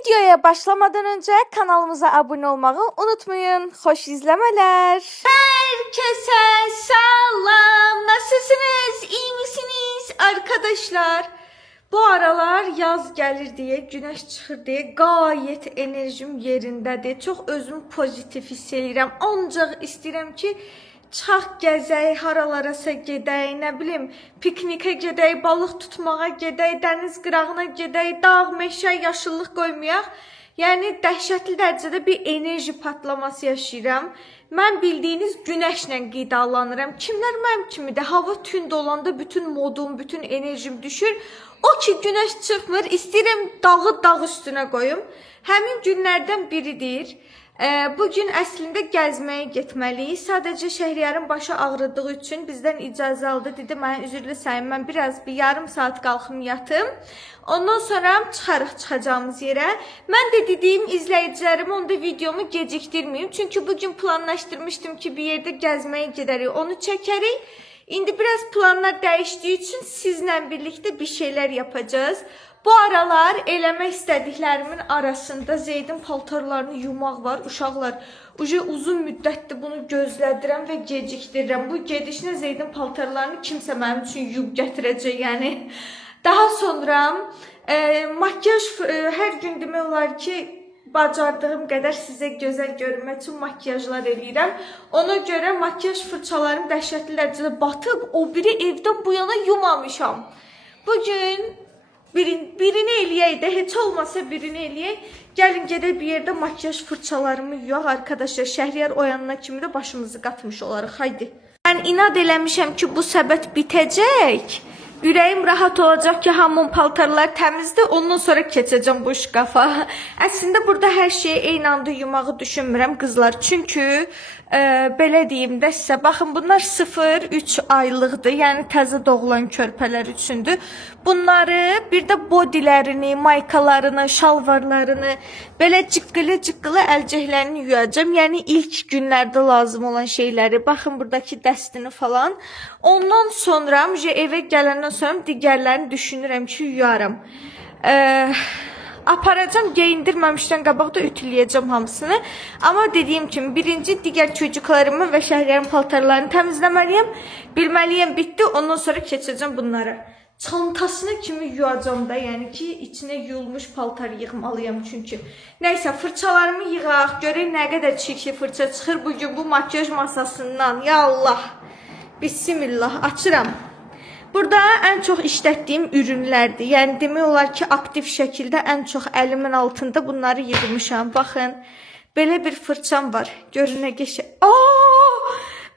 Videoya başlamadan önce kanalımıza abone olmayı unutmayın. Hoş izlemeler. Herkese selam. Nasılsınız? İyi misiniz arkadaşlar? Bu aralar yaz gelir diye, güneş çıxır diye gayet enerjim yerindədir. Çox özümü pozitif hiss edirəm. Ancaq istəyirəm ki, çıxaq gəzək, haralarasa gedək, nə bilim, piknikə gedək, balıq tutmağa gedək, dəniz qırağına gedək, dağ, meşə, yaşıllıq qoymayaq. Yəni dəhşətli dərəcədə bir enerji patlaması yaşayıram. Mən bildiyiniz günəşlə qidalanıram. Kimlər mənim kimi də hava tünd olanda bütün modum, bütün enerjim düşür. O ki günəş çıxmır, istəyirəm dağı dağ üstünə qoyum. Həmin günlərdən biridir. Bugün əslində gəzməyə getməliyik. Sadəcə Şəhriyarın başı ağrıdığı üçün bizdən icazə aldı. Dedi, mənə üzrlü sayın, mən biraz bir yarım saat qalxım yatım. Ondan sonra çıxacağımız yerə. Mən də dediyim izləyicilərim onda videomu gecikdirməyim. Çünki bugün planlaşdırmışdım ki, bir yerdə gəzməyə gedərik, onu çəkərik. İndi biraz planlar dəyişdiyi üçün sizlə birlikdə bir şeylər yapacağız. Bu aralar eləmək istədiklərimin arasında Zeydin paltarlarını yumaq var. Uşaqlar, uzun müddətdir bunu gözlədirəm və gecikdirirəm. Bu gedişlə Zeydin paltarlarını kimsə mənim üçün yuyub gətirəcək, yəni. Daha sonra makyaj hər gün demək olar ki, bacardığım qədər sizə gözəl görünmək üçün makyajlar eləyirəm. Ona görə makyaj fırçalarım dəhşətli dərəcədə batıb, o biri evdən bu yana yumamışam. Bugün birini eləyək də, heç olmasa birini eləyək. Gəlin gedək bir yerdə makyaj fırçalarımı yuyaq arkadaşlar. Şəhriyar oyanına kimi də başımızı qatmış olarıq. Haydi. Mən inad eləmişəm ki, bu səbət bitəcək. Ürəyim rahat olacaq ki, hamım paltarlar təmizdir. Ondan sonra keçəcəm bu şkafa. Əslində burada hər şeyi eyni anda yumağı düşünmürəm qızlar. Çünki belə deyim də sizə, baxın bunlar 0-3 aylıqdır. Yəni təzə doğulan körpələr üçündür. Bunları bir də bodilərini, maykalarını, şalvarlarını, belə cıqqılı əlcəklərini yuyacağım. Yəni ilk günlərdə lazım olan şeyləri. Baxın buradakı dəstini falan. Ondan sonra evə gələndən sonra digərlərini düşünürəm ki, yuyaram. Aparacağım, geyindirməmişdən qabaq da ütüləyəcəm hamısını. Amma dediyim kimi, birinci digər çocuklarımı və Şəhriyarın paltarlarını təmizləməliyəm. Bilməliyəm, bitdi. Ondan sonra keçəcəm bunlara. Çantasını kimi yuyacağım da, yəni ki, içinə yuyulmuş paltar yığmalıyam çünki. Nəysə, fırçalarımı yığaq, görək nə qədər çirkli fırça çıxır bugün bu makyaj masasından. Ya Allah! Bismillah, açıram. Burada ən çox işlətdiyim ürünlərdir. Yəni demək olar ki, aktiv şəkildə ən çox əlimin altında bunları yığmışam. Baxın, belə bir fırçam var. Görün nə qəşəng.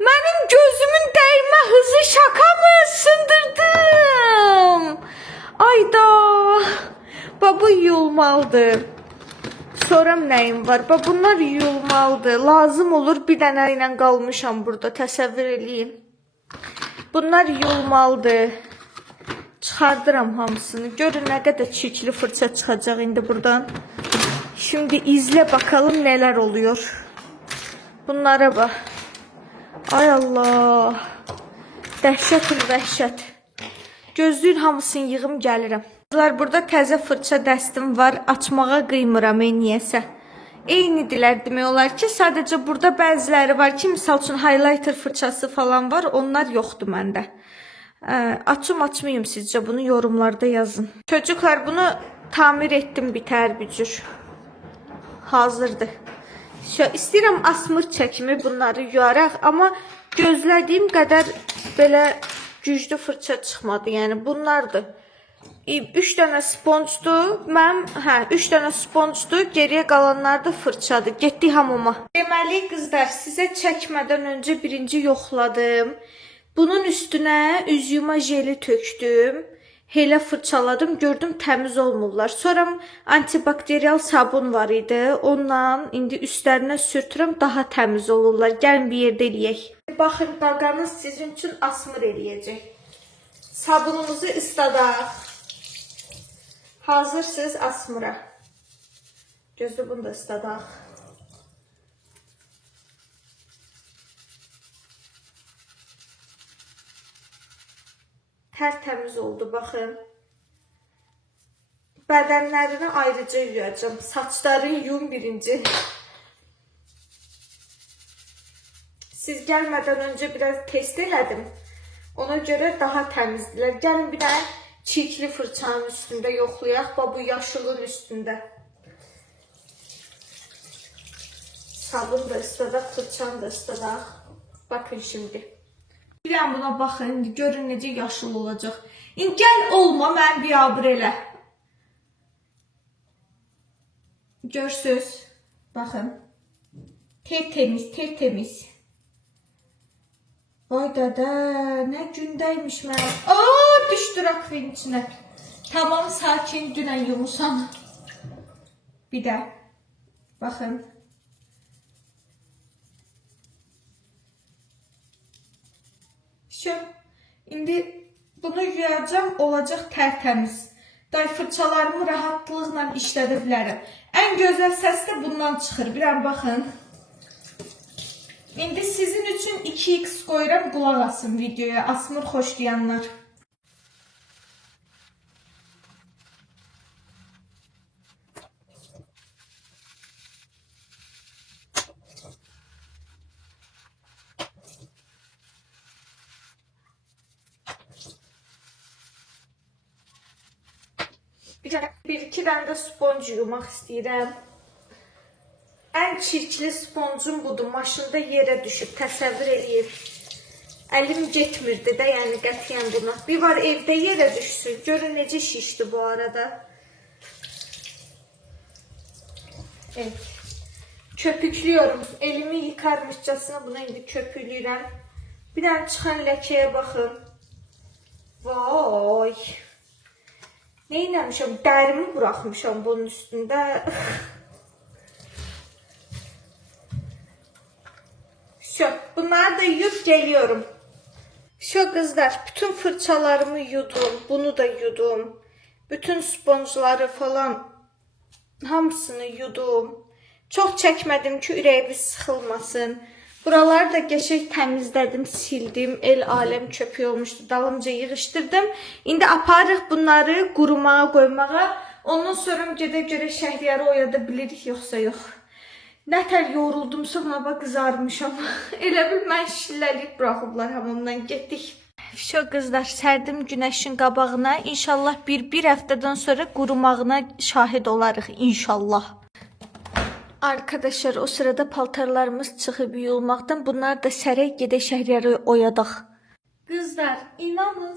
Mənim gözümün dəymə hızı şaka mı? Sındırdım. Ayda. Bu yuyulmalıdır. Sonra nəyim var? Bunlar yuyulmalıdır. Lazım olur, bir dənə ilə qalmışam burada. Təsəvvür eləyin. Bunlar yuyulmalıdır. Çıxardıram hamısını. Görün nə qədər çirkli fırça çıxacaq indi buradan. Şimdi izle bakalım neler oluyor. Bunlara bax. Ay Allah. Dəhşət vəhşət. Gözlüyün hamısını yığım gəlirəm. Burada təzə fırça dəstim var. Açmağa qıymıram niyəsə. Eynidirlər demək olar ki, sadəcə burada bəziləri var ki, misal üçün highlighter fırçası falan var, onlar yoxdur məndə. Açmayım sizcə, bunu yorumlarda yazın. Çocuklar, bunu tamir etdim bitər bir cür. Hazırdır. İstəyirəm asmır çəkimi bunları yuyaraq, amma gözlədiyim qədər belə güclü fırça çıxmadı, yəni bunlardır. 3 dənə sponjdur. Mənim 3 dənə sponjdur. Geriyə qalanlar da fırçadır. Getdik hamama. Deməli qızlar, sizə çəkmədən öncə birinci yoxladım. Bunun üstünə üz yuma jeli tökdüm. Elə fırçaladım, gördüm təmiz olmurlar. Sonra antibakteriyal sabun var idi. Ondan indi üstlərinə sürtürəm, daha təmiz olurlar. Gəlin bir yerdə eləyək. Baxın, qaqanız sizin üçün asmır eləyəcək. Sabunumuzu ısladaq. Hazırsınız asmıra. Gözlə bunu da ısladaq. Tərtəmiz oldu, baxın. bədənlərini ayrıca yuyacağım. Saçlarını yum birinci. Siz gelmeden önce biraz test elədim. Ona göre daha temizdiler. Gəlin bir dənə çirkli fırçanın üstünde yoxlayaq. Bu yaşılın üstünde. Sabun da ısladaq, fırçanı da ısladaq. Bakın şimdi. Bir an buna baxın, görün necə yaşıl olacaq. İndi gəl olma, mən biabır elə. Görsüz. Baxın. Tertemiz, tertemiz. Vay dədə, nə gündəymiş mən. Aa, düşdü rakvin içine. Tamam, sakin, dünən yumusan. Bir də. Baxın. İndi bunu yuyacağım, olacaq tərtəmiz. Day fırçalarımı rahatlıqla işlədə bilərəm. Ən gözəl səs də bundan çıxır. Bir an baxın. İndi sizin üçün 2x qoyuram, qulaq asın videoya. Asmır xoşlayanlar. Bir iki dənə də sponj yumaq istəyirəm. Ən çirkli sponcum budur. Maşında yerə düşüb. Təsəvvür edin. Əlim getmirdi də, yəni qətiyyən buna. Bir var evdə yerə düşsün. Görün necə şişdi bu arada. Evet. Köpüklüyorum. Elimi yıkarmışçasına buna indi köpüklüyürəm. Bir dənə çıxan ləkəyə baxın. Vay. Neynəmişəm? Dərimi buraxmışam bunun üstündə. Şu, bunları da yuyup geliyorum. Şu kızlar, bütün fırçalarımı yudum. Bunu da yudum. Bütün sponjları falan hamısını yudum. Çok çekmedim ki ürəyiniz sıxılmasın. Buraları da geçək təmizlədim, sildim. El alem çöpü olmuşdu. Dalımca yığışdırdım. İndi aparıq bunları qurumağa qoymağa. Ondan sonra gedə görə Şəhriyarı oyada bilirik, yoxsa yox. Nətər yoruldumsa buna bax qızarmışam. Elə bil mən şilləliyib buraxıblar hamamdan getdik. Şu qızlar, sərdim günəşin qabağına. İnşallah bir həftədən sonra qurumağına şahid olarıq inşallah. Arkadaşlar, o sırada paltarlarımız çıxıb yuyulmaqdan. Bunlar da sərək gedə Şəhriyarı oyadaq. Qızlar, inanın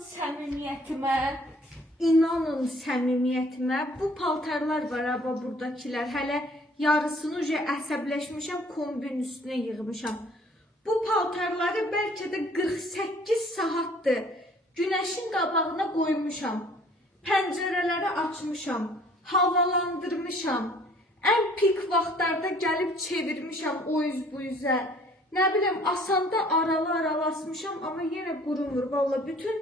səmimiyyətimə. Bu paltarlar var ha, buradakilər. Hələ yarısını əsəbləşmişəm, kombin üstünə yığmışam. Bu paltarları bəlkə də 48 saatdır günəşin qabağına qoymuşam. Pəncərələri açmışam, havalandırmışam. Ən pik vaxtlarda gəlib çevirmişəm o üz bu üzə. Nə biləm, asanda aralı asmışam, amma yenə qurumur. Vallahi bütün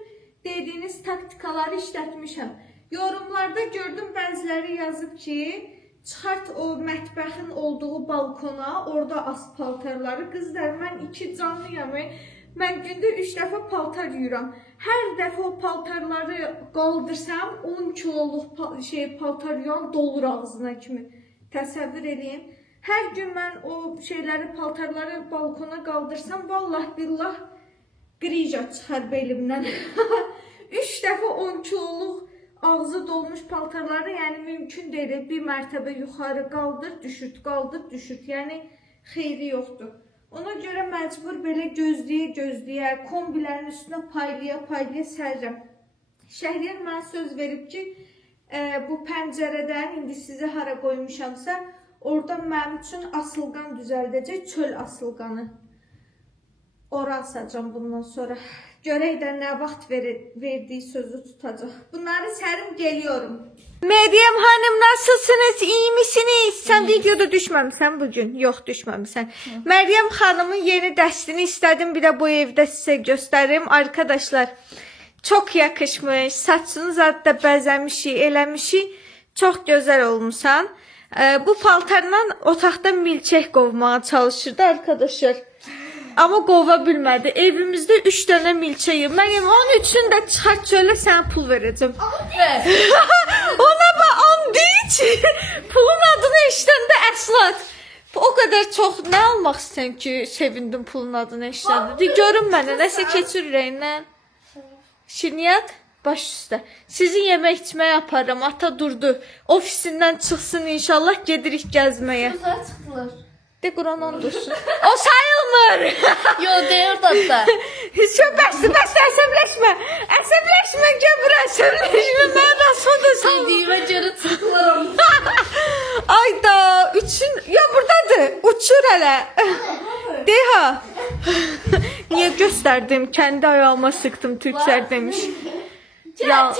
dediyiniz taktikaları işlətmişəm. Yorumlarda gördüm, bəziləri yazıb ki, çıxart o mətbəxin olduğu balkona, orada as paltarları. Qızlar, mən 2 canlıyam. Mən gündə 3 dəfə paltar yuyuram. Hər dəfə o paltarları qaldırsam 10 kiloluq paltar yuyan dolur ağzına kimi. Təsəvvür edin. Hər gün mən o paltarları balkona qaldırsam, vallahi billah qrija çıxar belimdən. 3 dəfə 10 kiloluq ağzı dolmuş paltarları, yəni mümkün deyil. Bir mərtəbə yuxarı qaldır, düşürt, qaldır, düşürt. Yəni xeyri yoxdur. Ona görə məcbur belə gözləyə, kombilərin üstünə paylaya sərirəm. Şəhriyar mənə söz verib ki, bu pəncərədən indi sizi hara qoymuşamsa, orada mənim üçün asılqan düzəldəcək, çöl asılqanı. Ora asacağım bundan sonra. Görək də nə vaxt verdiyi sözü tutacaq. Bunları sərim, geliyorum. Meryem Hanım, nasılsınız? İyi misiniz? Sen videoda düşməmisən bugün. Yox, düşməmisən. Meryem Hanım'ın yeni dəstini istedim. Bir de bu evde size göstereyim. Arkadaşlar, çok yakışmış. Saçınız adda bəzəmişik, eləmişik. Çok güzel olmuşsan. Bu paltarla otaqda milçək qovmağa çalışırdı arkadaşlar. Ama qova bilmədi. Evimizdə 3 dənə milçəyim. Mənim onun üçün də çıxart çölə sənə pul verəcəm. Ona bax hiç pulun adını eşitəndə Əslat. O qədər çox nə almaq istəyirsən ki, sevindim pulun adını eşitəndə. De görün mənə, nəsə keçir ürəyindən. Şirniyyat baş üstə. Sizi yemək içməyə aparıram. Ata durdu. Ofisindən çıxsın inşallah gedirik gəzməyə. Güzel çıktılar. De Quran ondursun. O sayılmır. Yo deyir hatta. Bəs əsəbləşmə. Əsəbləşmə göbür əsəbləşmə. Mən nasıl da sal. Dediğime göre çıktılar. Ayda üçün ya buradadır. Uçur hələ. De ha. Niye gösterdim? Kendi ayağıma sıktım Türkler demiş. Ya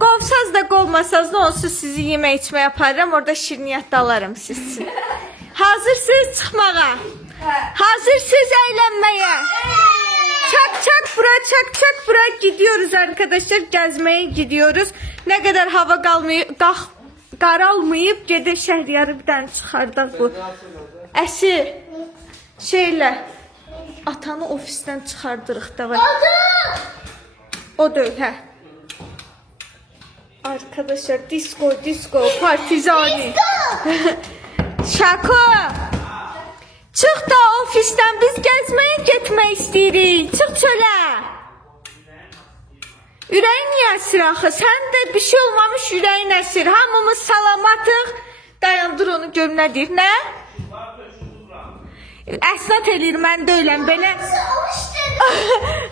qovsaz da qovmasaz da onsuz sizi yemək içməyə yaparım. Orada şirniyyat da alarım siz üçün. Hazırsınız çıxmağa. Hazırsınız eğlenmeye. Çak çak bura, çak çak bura gidiyoruz arkadaşlar. Gezmeye gidiyoruz. Ne kadar hava qaralmayıb gedək Şəhriyarı bir dənə çıxardaq bu. Əsir şeylə atanı ofisdən çıxardırıq da var. O deyil hə. Arkadaşlar disco partizani. Şako. Çıx da ofisdən biz gəzməyə getmək istəyirik. Çıx çölə. Ürəyin niyə əsir axı? Sən də bir şey olmamış ürəyin əsir. Hamımız salamatıq. Dayandır onu görüm nə deyir. Nə? Əsnat eləyir, mən də öyləm. Belə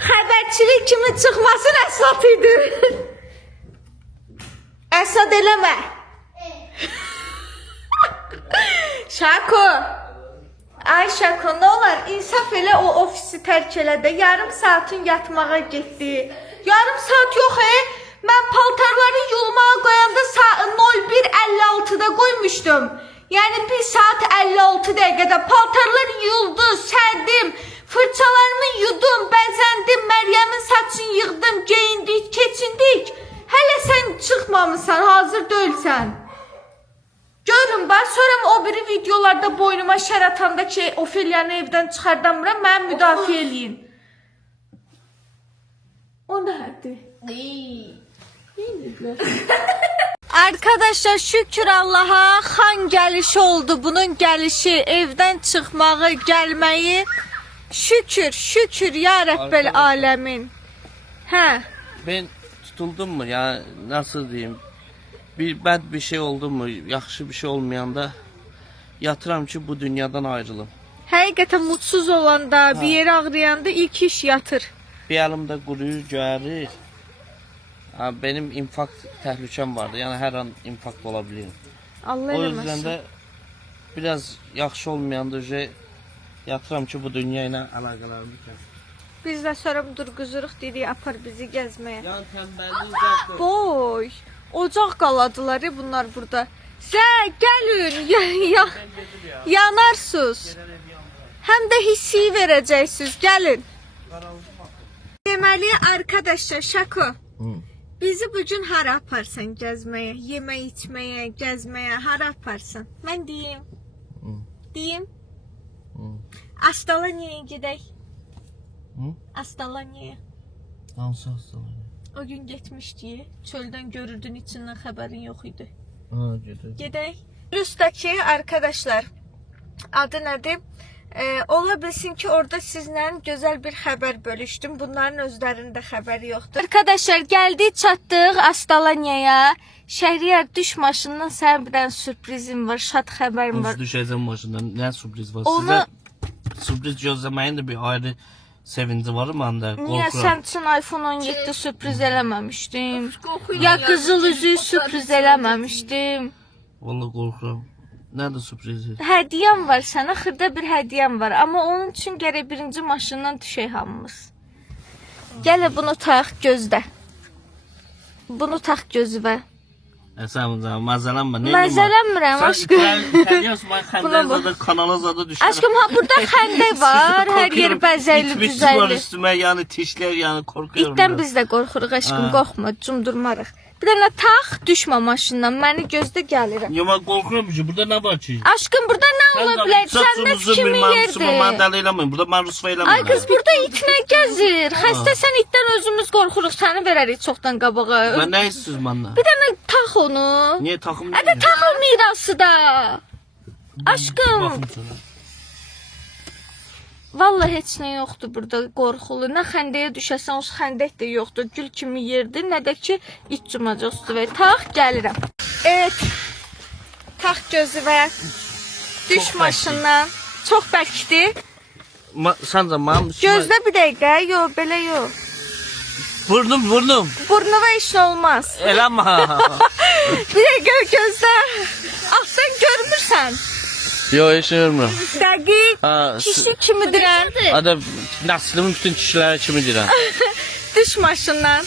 xəbərçilik kimi çıxmasın əsnat idi. Əsnat eləmə. Şako. Ay Şako, nə olar? İnsaf elə o ofisi tərk elə də. Yarım saatin yatmağa getdi. Yarım saat yox mən paltarları yulmağa qoyanda 01:56-da qoymuşdum. Yəni 1 saat 56 dəqiqədə paltarlar yuldu, sərdim, fırçalarımı yudum, bəzəndim, Məryəmin saçını yığdım, geyindik, keçindik. Hələ sən çıxmamısan, hazır deyilsən. Görün bax, sonra o biri videolarda boynuma şər atanda ki, Ofeliyanı evdən çıxardamıram, mən müdafiə eləyin. O nədir? Arkadaşlar şükür Allah'a xan gəlişi oldu. Bunun gəlişi, evdən çıxmağı, gəlməyi. Şükür ya Rəbbəl aləmin. Hə. Ben tutuldum mu ya nasıl diyeyim bir şey oldu mu yaxşı bir şey olmayanda yatıram ki bu dünyadan ayrılım. Həqiqətən mutsuz olanda, bir yeri ağrıyanda ilk iş yatır. Bir elimde quruyur gəlir. Ha, benim infakt təhlükəm vardı. Yani her an infakt olabiliyor. Allah O yüzden eləməsin. de biraz yaxşı olmayanda yatıram ki bu dünya ilə əlaqələrimi kəs. Biz də sonra durquzuruq dedik apar bizi gəzməyə. Yani tembelliği zaten. Boy, ocaq qaladılar bunlar burada. Gəlin, yanarsınız. Həm də hissi verəcəksiniz, gəlin. Deməli arkadaşlar Şako, bizi bugün hara aparsan gəzməyə, yemək içməyə, gəzməyə, hara aparsan? Mən deyim. Deyim. Astalanya'ya gedək. Astalanya'ya. Hansı hastalar? O gün getmişdik. Çöldən görürdün, içindən xəbərin yox idi. Ha gedir. Gedək. Üstdəki arkadaşlar adı nədir? Ola bilsin ki orada sizlə gözəl bir xəbər bölüşdüm. Bunların özlərində xəbəri yoxdur. Arkadaşlar gəldik, çatdıq Astalanya'ya. Şəhriyar düş maşından sənin bir dənə sürprizim var, şad xəbərim var. Nasıl düşeceğim başından? Ne sürpriz var? Ona- Size sürpriz gözlemeyin de bir ayrı sevinci var mı anda? Niyə sən üçün iPhone 17 sürpriz eləməmişdim? Qorxuyla Ya gəldim. qızıl üzüyü sürpriz eləməmişdim. Vallahi korkuyorum. Nerede sürprizi? Hədiyyəm var sənə, xırda bir hədiyyəm var. Amma onun üçün gərək birinci maşından düşək hamımız. Gələ bunu tax gözdə. Bunu tax gözüvə. Sen mazalanma. Məzələnmirəm aşkım. Təliyorsun ben xəndər kanala zadı düşerim. Aşkım ha burada xəndək var, hər yer bəzəkli, İtmiş var düzəlli. üstüme yani tişler yani korkuyorum. İtdən biraz. biz də qorxuruq aşkım, Ha. qorxma, cumdurmarıq. Bir dənə tax, düşmə maşından. Məni gözlə gəlirəm. Ya ben korkuyorum ki burada ne var ki? Aşkım burada nə ola bilər? Cənnət kimi yerdir. Ben deli eləməyim. Burada ben Rusva eləməyim. Ay qız burada itlə gəzir. Xəstəsən itdən özümüz qorxuruq. Səni verərik çoxdan qabağa. Ben ne istiyorsun benden? Bir dənə tax onu. Niye takım Hadi taxıl mirası da. Aşkım. Bakın sana. Vallahi heç nə yoxdur burada qorxulu. Nə xəndəyə düşəsən, o xəndək də yoxdur. Gül kimi yerdir. Nə də ki it cumacaq üstü və tax gəlirəm. Evet. Tax gözü və düş Çox maşından. Çox bərkdir. Sen de mam. Gözlə bir dəqiqə. Yox, belə yox. Vurdum. Burnuna heç nə olmaz. Eləmə. Bir dəqiqə gözlə. Altdan görmürsən. Yo hiç görmürüm. Dəqiq. Ha, Kişi kimidirəm. Adam Nəslimin bütün kişiləri kimi deyirəm. Düş maşından.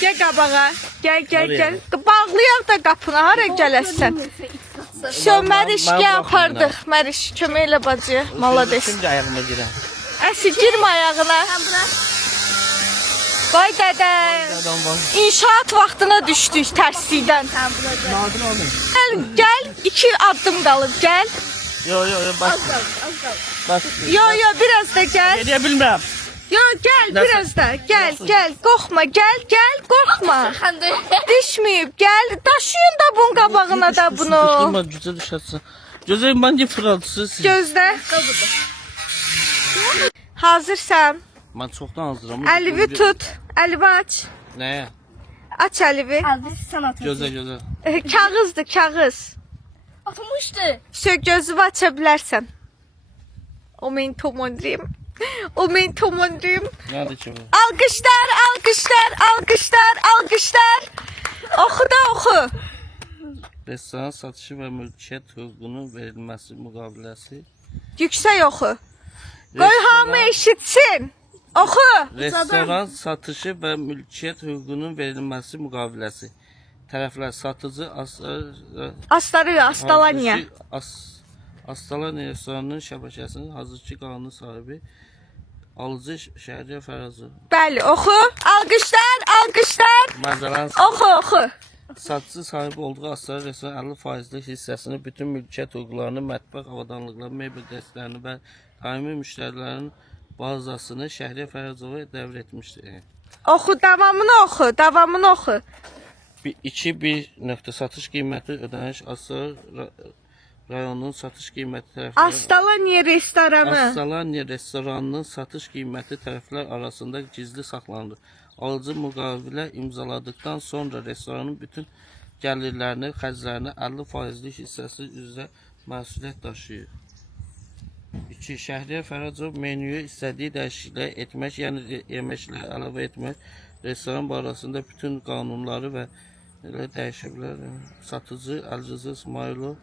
Gəl qabağa. Gəl. Oraya. Bağlayaq da qapını. Hara gələsən? Məriş Mən gəl baxmıram. apardıq. Məriş kömək elə bacı. Malades. Şimdi ayağıma girəm. Əsi girmə ayağına. Qoy dədə. Adam var. İnşaat vaxtına düşdük tərslikdən. Nadir oğlum. Gəl. 2 addım qalıb. Gəl. Yo bak. Bak. Yo biraz da gəl. Geriye bilmem. Yo gəl Nasıl? biraz da. Gəl. Qorxma. Gəl. Qorxma. Düşməyib. Gəl. Daşıyın da bunun qabağına da bunu. Kışkırma güzel düşersin. Gözlerim bence Fransız. Gözlə. Hazırsan. Ben çoktan hazırım. Əlivi tut. Əlivi aç. Neye? Aç əlivi. Göze. Kağızdır, kağız. Atmıştı. Gözünü aça bilərsən. O men tomondriyim. Nerede ki bu? Alqışlar. Oxu da oxu. Restoran satışı ve mülkiyet hüququnun verilmesi müqaviləsi. Yüksək oxu. Qoy hamı eşitsin. Oxu. Restoran satışı ve mülkiyet hüququnun verilmesi müqaviləsi. Tərəflər satıcı Astalanya. Astalanya restoranının şəbəkəsinin hazırki qanun sahibi alıcı Şəhriyə Fərəzov. Bəli, oxu. Alqışlar. Məzələn Oxu. satıcı sahibi olduğu Astara restoranın 50%lik hissəsini, bütün mülkiyyət hüquqlarını, mətbəx avadanlıqları, mebel dəstələrini və daimi müştərilərin bazasını Şəhriyə Fərəzova dəvr etmişdir. Oxu, davamını oxu. 2 nöqtə satış qiyməti ödəniş Astara rayonunun satış qiyməti tərəfləri Astalanya restoranı. Astalanya restoranının satış qiyməti tərəflər arasında gizli saxlanılır. Alıcı müqavilə imzaladıktan sonra restoranın bütün gəlirlərini, xərclərini 50%lik hissəsi üzrə məsuliyyət daşıyır. 2. Şəhriyə Fərəcov menüyə istədiyi dəyişikliklər etmək, yəni yeməkləri əlavə etmək, restoran barəsində bütün qanunları və elə dəyişə bilər. Satıcı Əlcəzə İsmailov,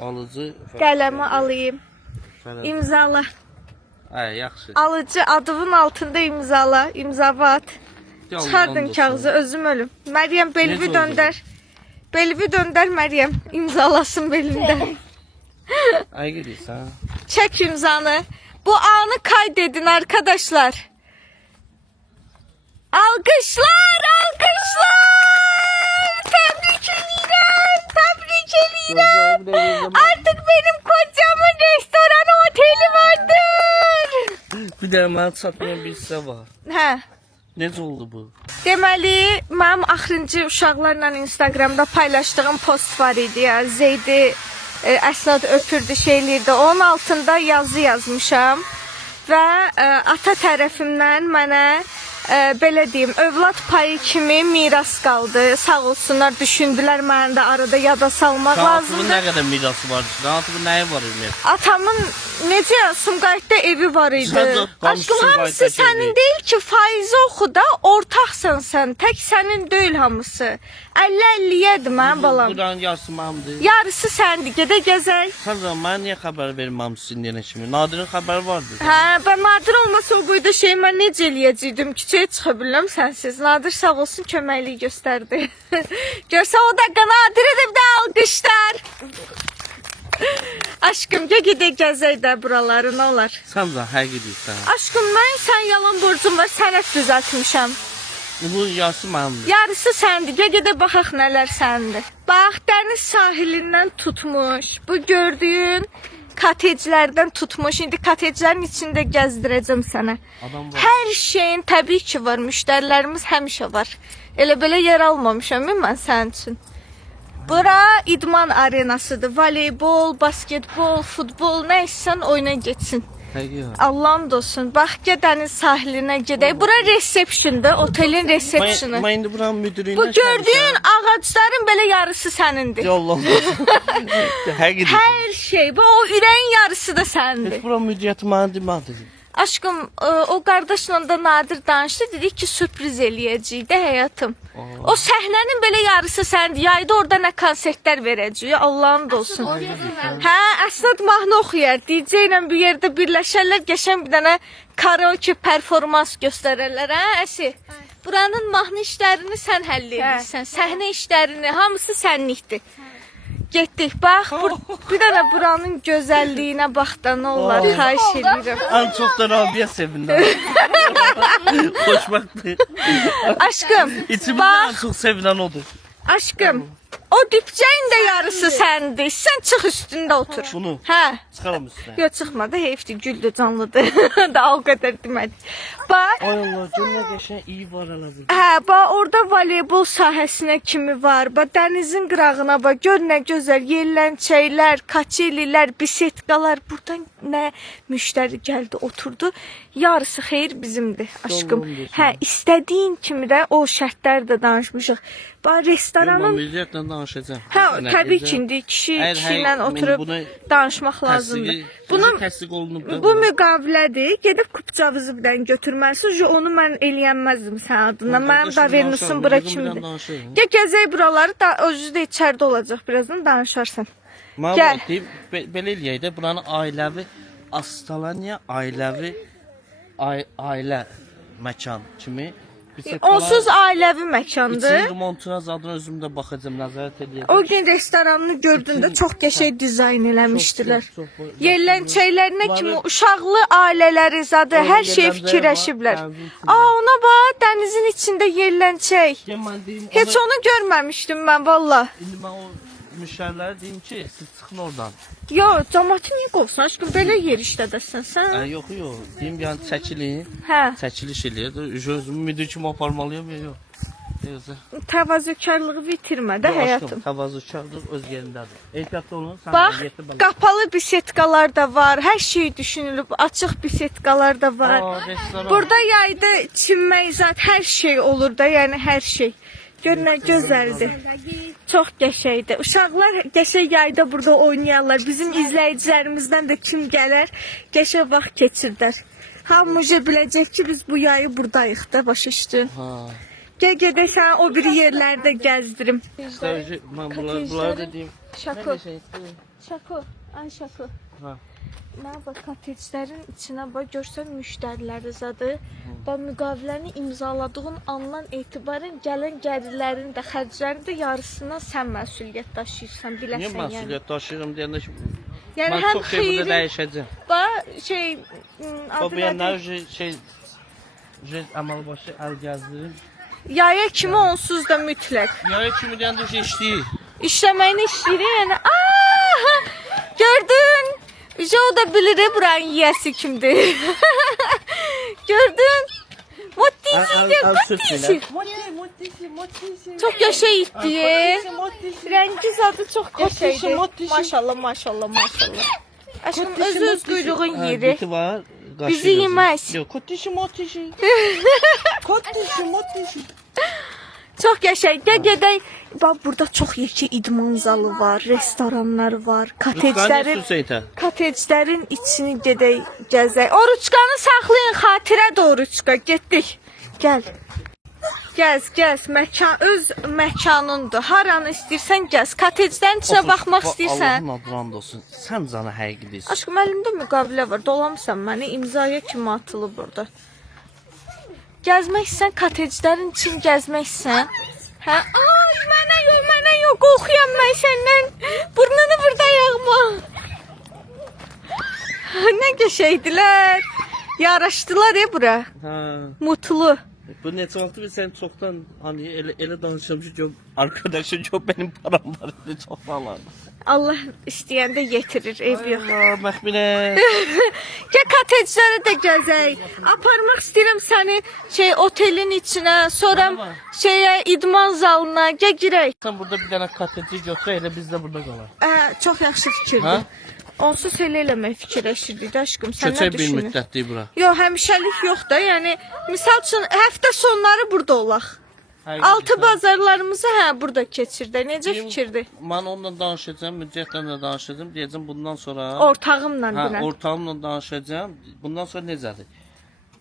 alıcı Qələmi alayım. Fərəcov. İmzala. Ay, yaxşı. Alıcı adının altında imzala. İmzava at. Çıxardın kağızı, özüm ölüm. Məryəm belvi Necə döndər. Belvi döndər Məryəm. İmzalasın belində. Ay gidiyorsan. Çək imzanı. Bu anı kaydedin arkadaşlar. Alkışlar. Tebrik ederim. Artık benim kocamın restoranı, oteli vardır. Bir de mən çatmayan bir hissə var. Hə. Necə oldu bu? Deməli, mənim axırıncı uşaqlarla Instagramda paylaşdığım post var idi ya. Zeydi Əsad öpürdü şeyliydi. Onun altında yazı yazmışam. Və ata tərəfimdən mənə belə deyim, övlad payı kimi miras qaldı. Sağ olsunlar, düşündülər məni də arada yada salmaq Rahatlıqın lazımdır. nə qədər mirası var? Rahatlıqın nəyi var ümumiyyətlə? Atamın necə Sumqayıtda evi var idi. Sadəcə Aşkım Sumqayıtdakı hamısı sənin evi. deyil ki, faizi oxu da ortaqsan sən. Tək sənin deyil hamısı. 50-50-yədir mənim balam. Buranın yarısı mənimdir. Yarısı səndir. Gedə gəzək. Sən zaman mənə niyə xəbər verməmişsin yenə kimi? Nadirin xəbəri vardı. Hə, ben Nadir olmasa o boyda şey mən necə eləyəcəkdim? Küçəyə çıxa bilirəm sənsiz. Nadir sağ olsun köməklik göstərdi. Görsə o dakika Nadirə də bir də alqışlar. Aşkım gedək gəzək də buraları, nə olar? Sən də həqiqi deyirsən. Aşkım mən sən yalan borcum var, sənət düzəltmişəm. Bu yarısı mənimdir. Yarısı səndir. Gədə baxaq nələr səndir. Bax, dəniz sahilindən tutmuş. Bu gördüyün koteclərdən tutmuş. İndi koteclərin içində gəzdirəcəm sənə. Adam var. Hər şeyin təbii ki var. Müştərilərimiz həmişə var. Elə belə yer almamışam mən sənin üçün. Bura idman arenasıdır. Voleybol, basketbol, futbol, nə istsən oyuna getsin. Həqiqət. Allah'ım olsun. Bax, dəniz sahilinə gedək. Bura resepsiyondur, otelin resepsiyonu. Mən indi buranın müdürüylə Bu gördüyün ağacların belə yarısı sənindir. Allah. Həqiqət. Hər şey, bu o ürəyin yarısı da sənindir. Heç bura müdiriyyəti mənə demədi. Aşkım, o qardaşla da Nadir danışdı, dedik ki sürpriz eləyəcəyik də həyatım. O səhnənin belə yarısı səndir. Yayda orada nə konsertlər verəcəyik, Allah'ın olsun. Hə, Əsnad mahnı oxuyar. DJ ilə bir yerdə birləşərlər, qəşəng bir dənə karaoke performans göstərərlər, hə, Əsi? Buranın mahnı işlərini sən həll edirsən, səhnə işlərini, hamısı sənlikdir. Getdik, bax, bir dənə buranın gözəlliyinə bax da, nə olar, xahiş edirəm. Ən çox da Rabia sevindim. Xoşbəxtdir. Aşkım, İçimdə ən çox sevinən odur. aşkım, o dipçəyin də yarısı səndir. Sən çıx üstündə otur. Bunu? Hə. Çıxaram üstünə. Yox, çıxmadı, heyfdir, güldü, canlıdır. Daha o qədər demədik. Bax, Ay Allah, gönlə qəşəng iyi var hələ bir. hə, bax, orada voleybol sahəsinə kimi var. Bax, dənizin qırağına bax, gör nə gözəl yellənçəklər, kaçelilər, bisetkalar. Buradan nə müştəri gəldi, oturdu. Yarısı xeyir bizimdir, aşkım. Hə, istədiyin kimi də o şərtlər də danışmışıq. Bax, restoranın Müdiriyyətlə danışacağam. hə, təbii ki, indi kişi ilə oturub danışmaq lazımdır. Bunun təsdiq olunub da. Bu müqavilədir. Gedib kupçavızı bir dənə götürməlisən. Onu mən eləyənməzdim sən adına. Mənim davernusum bura kimdir? Gəzək buraları da özü də içəridə olacaq. Birazdan danışarsan. Gəl. Deyim, belə eləyək də buranı ailəvi Astalaniya ailəvi ailə məkan kimi. Onsuz ailəvi məkandır. İçin remontuna zadına özüm də baxacağım, nəzarət edəcəm. O gün restoranını gördündə çox qəşəng dizayn eləmişdilər. Yellənçəklərinə kimi uşaqlı ailələri zadı hər şey fikirləşiblər. Ona bax, dənizin içində yellənçək. Heç onu görməmişdim mən valla. İndi mən o müştərilərə deyim ki, siz çıxın oradan. Yox, cəmaatı niyə qovsun? Aşkım, belə yer işlədəsən sən. Yox, yox. Deyim, yəni çəkilin. Hə. Çəkiliş eləyir. Özümü müdür kimi aparmalıyam, yox. Yoxsa. Təvazökarlığı bitirmə də həyatım. Təvazökarlıq öz yerindədir. Ehtiyatlı olun. Bax, qapalı bisetkalar da var. Hər şey düşünülüb. Açıq bisetkalar da var. Restoran. Burada yayda çimmək zat hər şey olur da, yəni hər şey. Gör nə gözəldir. Çox qəşəngdir. Uşaqlar qəşəng yayda burada oynayarlar. Bizim izləyicilərimizdən də kim gələr, qəşəng vaxt keçirdər. Hamıca biləcək ki, biz bu yayı buradayıq da, başa düşdün. Gəl gedək sənə o biri yerlərdə gəzdirim. Mən bunları da deyim. Şako. Şako. Ay şako. Ha. Nə bax, koteclərin içinə bax, görsən müştəriləri zadı. Bax, müqaviləni imzaladığın andan etibarən gələn gəlirlərin də, xərclərin də yarısından sən məsuliyyət daşıyırsan, biləsən Niyə yəni. məsuliyyət daşıyıram deyəndə ki, Yəni mən həm çox şey burada xeyri, dəyişəcəm. bax, Bu beyanlar əməl başı əl gəzdirir. yaya kimi onsuz da mütləq. Yaya kimi deyəndə şey işləyir. İşləməyini işləyirik, yəni. Gördün? O da bilir buranın yiyəsi kimdir. Gördün? Motisi. Çok qəşəngdir. Rəngi zadı çox qəşəngdir. Maşallah, maşallah, maşallah. Aşkım, öz quyruğun yeri. var. Bizi yeməz. Yox, kotişi motişi. Kotişi motişi. Çox qəşəng. Gedək. Bax, burada çox yekə idman zalı var, restoranlar var, koteclərin içini gedək, gəzək. Oruçkanı saxlayın, xatirə oruçka. Getdik. Gəl. Gəz. Məkan öz məkanındır. Haranı istəyirsən gəz. Koteclərin içinə baxmaq istəyirsən. Allahın adına olsun. Sən canı həqiqi deyirsən. Aşkım, əlimdə müqavilə var. Dolamısan məni, imzaya kimi atılıb burada. Gəzmək istəyirsən, koteclərin için gəzmək istəyirsən. Hə? Ay, mənə yox, qorxuyam mən səndən. Burnunu burada yağma. Nə qəşəngdilər. Yaraşdılar bura. Hə. Mutlu. Bu neçə altı ve sen çoktan hani ele danışılmış ki arkadaşın çok benim param var dedi çoktan. Allah istəyəndə yetirir, ev yox. Allah Məxminə. Gəl koteclərə də gəzək. Aparmaq istəyirəm səni otelin içinə, sonra idman zalına gəl girək. Sen burada bir tane kateci götür elə biz de burada qalaq. Çox yaxşı fikirdir. Ha? Onsuz elə eləmək fikirləşirdik də aşkım. Sən nə Köçək bir düşünürsən? müddətdir bura. Yox, həmişəlik yox da. Yəni misal üçün həftə sonları burada olaq. Altı bazarlarımızı burada keçir də. Necə fikirdir? Mən onunla danışacağım, müddətlə də danışacağım. Deyəcəm bundan sonra Ortağımla dinə. ortağımla danışacağım. Bundan sonra necədir?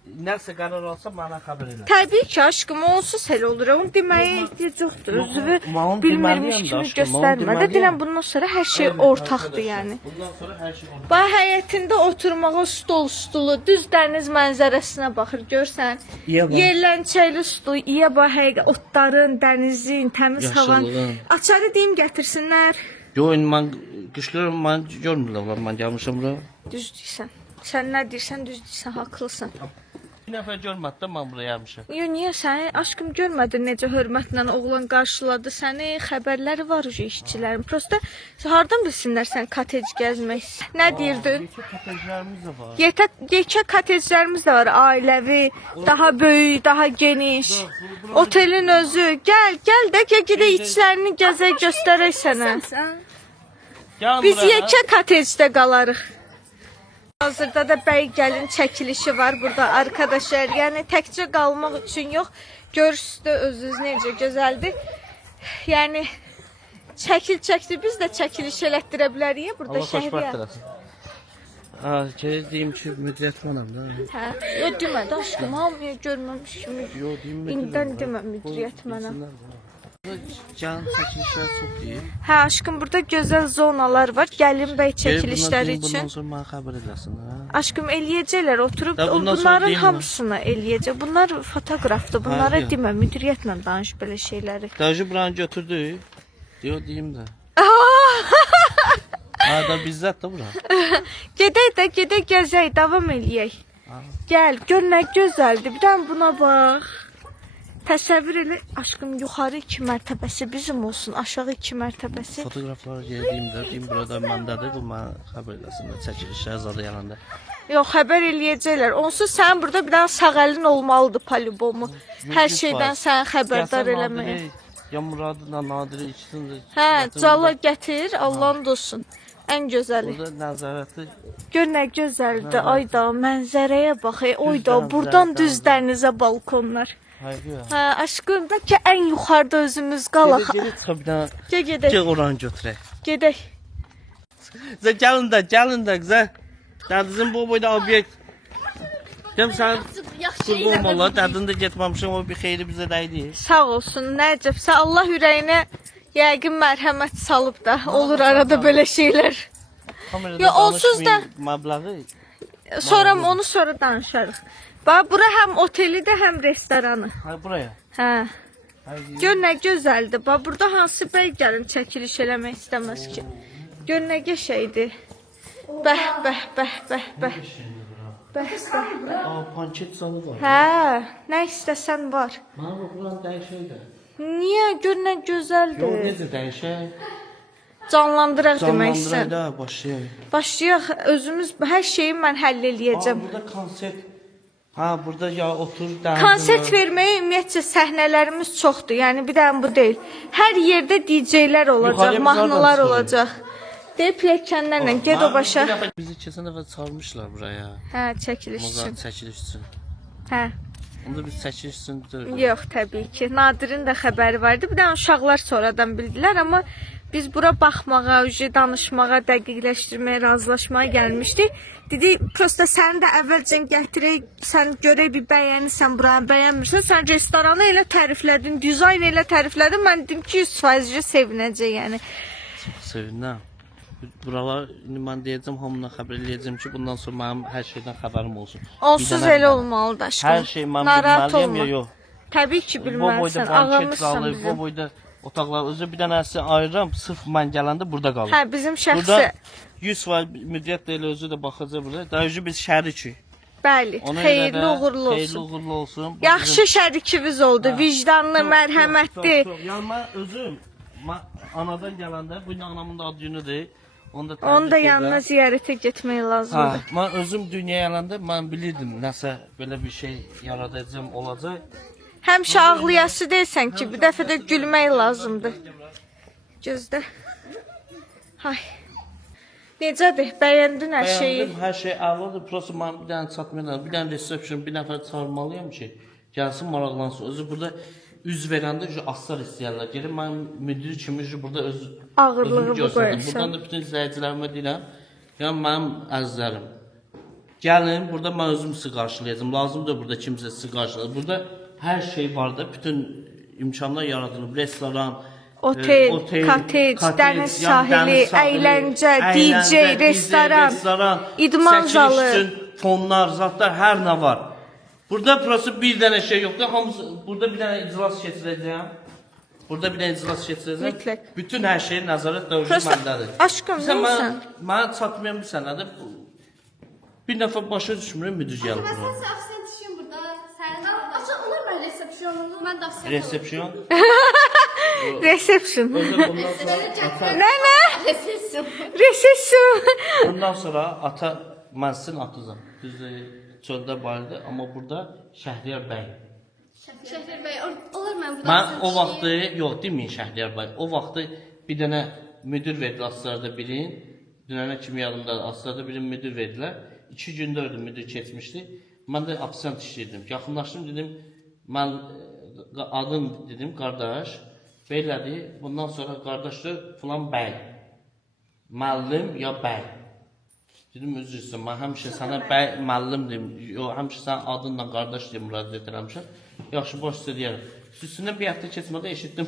Nəsə qərar alsa mənə xəbər elə. Təbii ki, aşkım, onsuz elə olur. Onun deməyə ehtiyac yoxdur. Özünü Malum bilmirmiş deməliyəm də kimi aşkım, göstərmə. malum Də deməliyəm. deyirəm bundan sonra hər şey ortaqdır yəni. Bundan sonra hər şey ortaq. Bax həyətində oturmağa stolu, düz dəniz mənzərəsinə baxır, görsən. İyə bax. Yerlənçəkli stol, iya bax həqiqə otların, dənizin, təmiz havan. Yaşıllığın. Açarı deyim gətirsinlər. Yo, mən qışları mən görmürlər, mən gəlmişəm bura. Düz deyirsən. Sən nə deyirsən, düz deyirsən, haqlısan. Bir nəfər görmədi də mən buraya gəlmişəm. Yo, niyə sən aşkım görmədin necə hörmətlə oğlan qarşıladı səni? Xəbərləri var işçilərin. Prosta hardan bilsinlər sən kotec gəzmək? Nə deyirdin? Yekə kotejlərimiz də var. Yekə koteclərimiz də var, ailəvi, daha böyük, daha geniş. Otelin özü. Gəl də gedək içlərini gəzək, göstərək sənə. Gəlin Biz buraya. yekə kotecdə qalarıq. Hazırda da bəy gəlin çəkilişi var burada arkadaşlar. Yəni təkcə qalmaq üçün yox. Görürsüz də özünüz necə gözəldir. Yəni çəkil biz də çəkiliş elətdirə bilərik burada Allah xoşbəxt şəhriyə. eləsin. Deyim ki, müdiriyyət mənəm də. Hə, yo demə də aşkım, hamıya görməmiş kimi. Yo, deyim İndən demə müdiriyyət mənəm. Can çəkilişlər çox deyil. Hə aşkım, burada gözəl zonalar var. Gəlin bəy çəkilişləri Bundan üçün. sonra mənə xəbər eləsin. Aşkım eləyəcəklər, oturub Da bundan sonra bunların deyim hamısını eləyəcək. Bunlar fotoqrafdır. Bunlara Hayır. demə, müdiriyyətlə danış belə şeyləri. Dajı buranı götürdü. Diyor deyim də. Da bizzat da bura. Gedək gəzək, davam eləyək. Gəl, gör nə gözəldir. Bir dənə buna bax. Təsəvvür elə, aşkım, yuxarı 2 mərtəbəsi bizim olsun, aşağı 2 mərtəbəsi. Fotoqraflara gedeyim də, deyim burada məndədir, bu mənə xəbər eləsin də, çəkilişlər zadı yanında. Yox, xəbər eləyəcəklər. Onsuz sən burada bir dənə sağ əlin olmalıdır polibomu. Hər şeydən səni xəbərdar eləməyə. Ya Muradla Nadiri ikisini də. Hə, cala gətir, Allahın olsun. Ən gözəli. Burada nəzarəti. Gör nə gözəldir. Ayda mənzərəyə bax. Oyda burdan düz dənizə balkonlar. Hayır. Hə, aşkım, bəlkə ən yuxarıda özümüz qalaq. Gedib çıxa bir dənə. Gedək. Gəl oranı götürək. Gedək. Zə gəlin də qızə. Dədizin bu boyda obyekt. Dem sən qurban olmalı, dədin də getməmişəm, o bir xeyri bizə dəydi. Sağ olsun, Nəcəbsə Allah ürəyinə yəqin mərhəmət salıb da. Olur arada belə şeylər. Kamerada Ya onsuz da məbləği. onu sonra danışarıq. Bax, bura həm otelidir, həm restoranı. Hay buraya. Hə. Gör nə gözəldir. Bax, burada hansı bəy gəlin çəkiliş eləmək istəməz ki. Gör nə qəşəngdir. Bəh. Panket zalı var. Hə, nə istəsən var. Mənə buran dəyişək də. Niyə? Gör nə Yox, gözəldir. necə dəyişək? Canlandıraq demək Canlandıraq istəyirəm. da, başlayaq. Başlayaq, özümüz hər şeyi mən həll eləyəcəm. Burada konsert. Burada ya otur dənizin. Konsert verməyə ümumiyyətcə səhnələrimiz çoxdur. Yəni bir dənə bu deyil. Hər yerdə DJ-lər olacaq, Yuxarıya biz mahnılar hardan olacaq. Deyib pilləkənlərlə get o başa. Bizi keçən dəfə çağırmışlar buraya. Hə, çəkiliş Mozart üçün. çəkiliş üçün. Hə. Onda biz çəkiliş üçün deyil. Yox, təbii ki. Nadirin də xəbəri vardı. Bir dənə uşaqlar sonradan bildilər, amma biz bura baxmağa, danışmağa, dəqiqləşdirməyə, razılaşmağa gəlmişdik. Dedi, prosta səni də əvvəlcən gətirək, sən görək bir bəyənirsən buranı, bəyənmirsən, sən restoranı elə təriflədin, dizayn elə təriflədin. Mən dedim ki, 100% sevinəcək yəni. Sevindim. Buralar indi mən deyəcəm, hamına xəbər eləyəcəm ki, bundan sonra mənim hər şeydən xəbərim olsun. Onsuz elə olmalıdır aşkım. Hər şey mən Narahat bilməliyəm olma. ya yox. Təbii ki, Bu boyda bilməlisən, banket ağlamırsan zalı, bu bizim. boyda otaqlar, özü bir dənəsi ayıram, sırf mən gələndə burada qalır. Hə, bizim şəxsi. Burada 100 var, müdiriyyət də elə özü də baxacaq burada. Daha özü biz şərikik. Bəli, Ona görə xeyirli də uğurlu Xeyirli olsun. uğurlu olsun. Bu Yaxşı şərikimiz oldu, vicdanlı, Çox, mərhəmətli. çox. Yəni mən özüm anadan gələndə bu gün anamın da ad günüdür. Onu da Onu da təbrik yanına edirəm. ziyarətə getmək Hə, lazımdır. mən özüm dünyaya gələndə mən bilirdim nəsə belə bir şey yaradacağım olacaq. Həmişə ağlayası deyilsən ki, bir dəfə də gülmək lazımdır. Gözdə. Hay. Necədir? Bəyəndin hər şeyi? Bəyəndim, hər şey əladır. Prosta mən bir dənə çatmayacaq. Bir dənə reception, bir nəfər çağırmalıyam ki, gəlsin maraqlansın. Özü burada üz verəndə aslar istəyirlər. Gəlin mən müdür kimi burada öz Ağırlığı özümü bu göstərdim. qoyarsan. Buradan da bütün izləyicilərimə deyirəm. Yəni mənim əzizlərim. Gəlin, burada mən özüm sizi qarşılayacağam. Lazımdır burada kimsə sizi qarşılayacaq. Burada hər şey var da, bütün imkanlar yaradılıb. Restoran, Otel, kotej, dəniz sahili, əyləncə, DJ, restoran, idman çəkiliş zalı. üçün fonlar, zatlar, hər nə var. Burada prosta bir dənə şey yoxdur. Hamısı burada bir dənə iclas keçirəcəm. Burada bir dənə iclas keçirəcəm. Mütləq. Bütün hər şey nəzarət dövrü Prosta məndədir. aşkım, Sən neysən? Mənə çatmayan bir sənədir. Bir nəfər başa düşmürəm müdür gəlir Ben bura. sen absent işim burada. Sen Aça olur mu resepsiyonunu? Ben de absent Resepsiyon. Reception. Özü bundan sonra ata, Nə? Resepsiyon. Reception. bundan sonra ata mən sizin atızam. Düzdür, çöldə bayıldı, amma burada Şəhriyar bəy. Şehir Bey olur mu burada? Mən absent o işi? vaxtı, yox deməyin Şəhriyar bəy. O vaxtı bir dənə müdür verdi Aslarda birin. Dünənə kimi yadımda Aslarda birin müdür verdilər. 2 gün 4 gün müdür keçmişdi. Mən də absent işləyirdim. Yaxınlaşdım dedim, mən adım dedim qardaş. Belədi. Bundan sonra qardaşdır filan bəy. Müəllim ya bəy. Dedim özür istəyirəm. Mən həmişə sənə bəy müəllim deyim. Yox, həmişə sənin adınla qardaş deyə müraciət etmişəm. Yaxşı, boş istəyirəm. Üstündən bir həftə keçmədə eşitdim.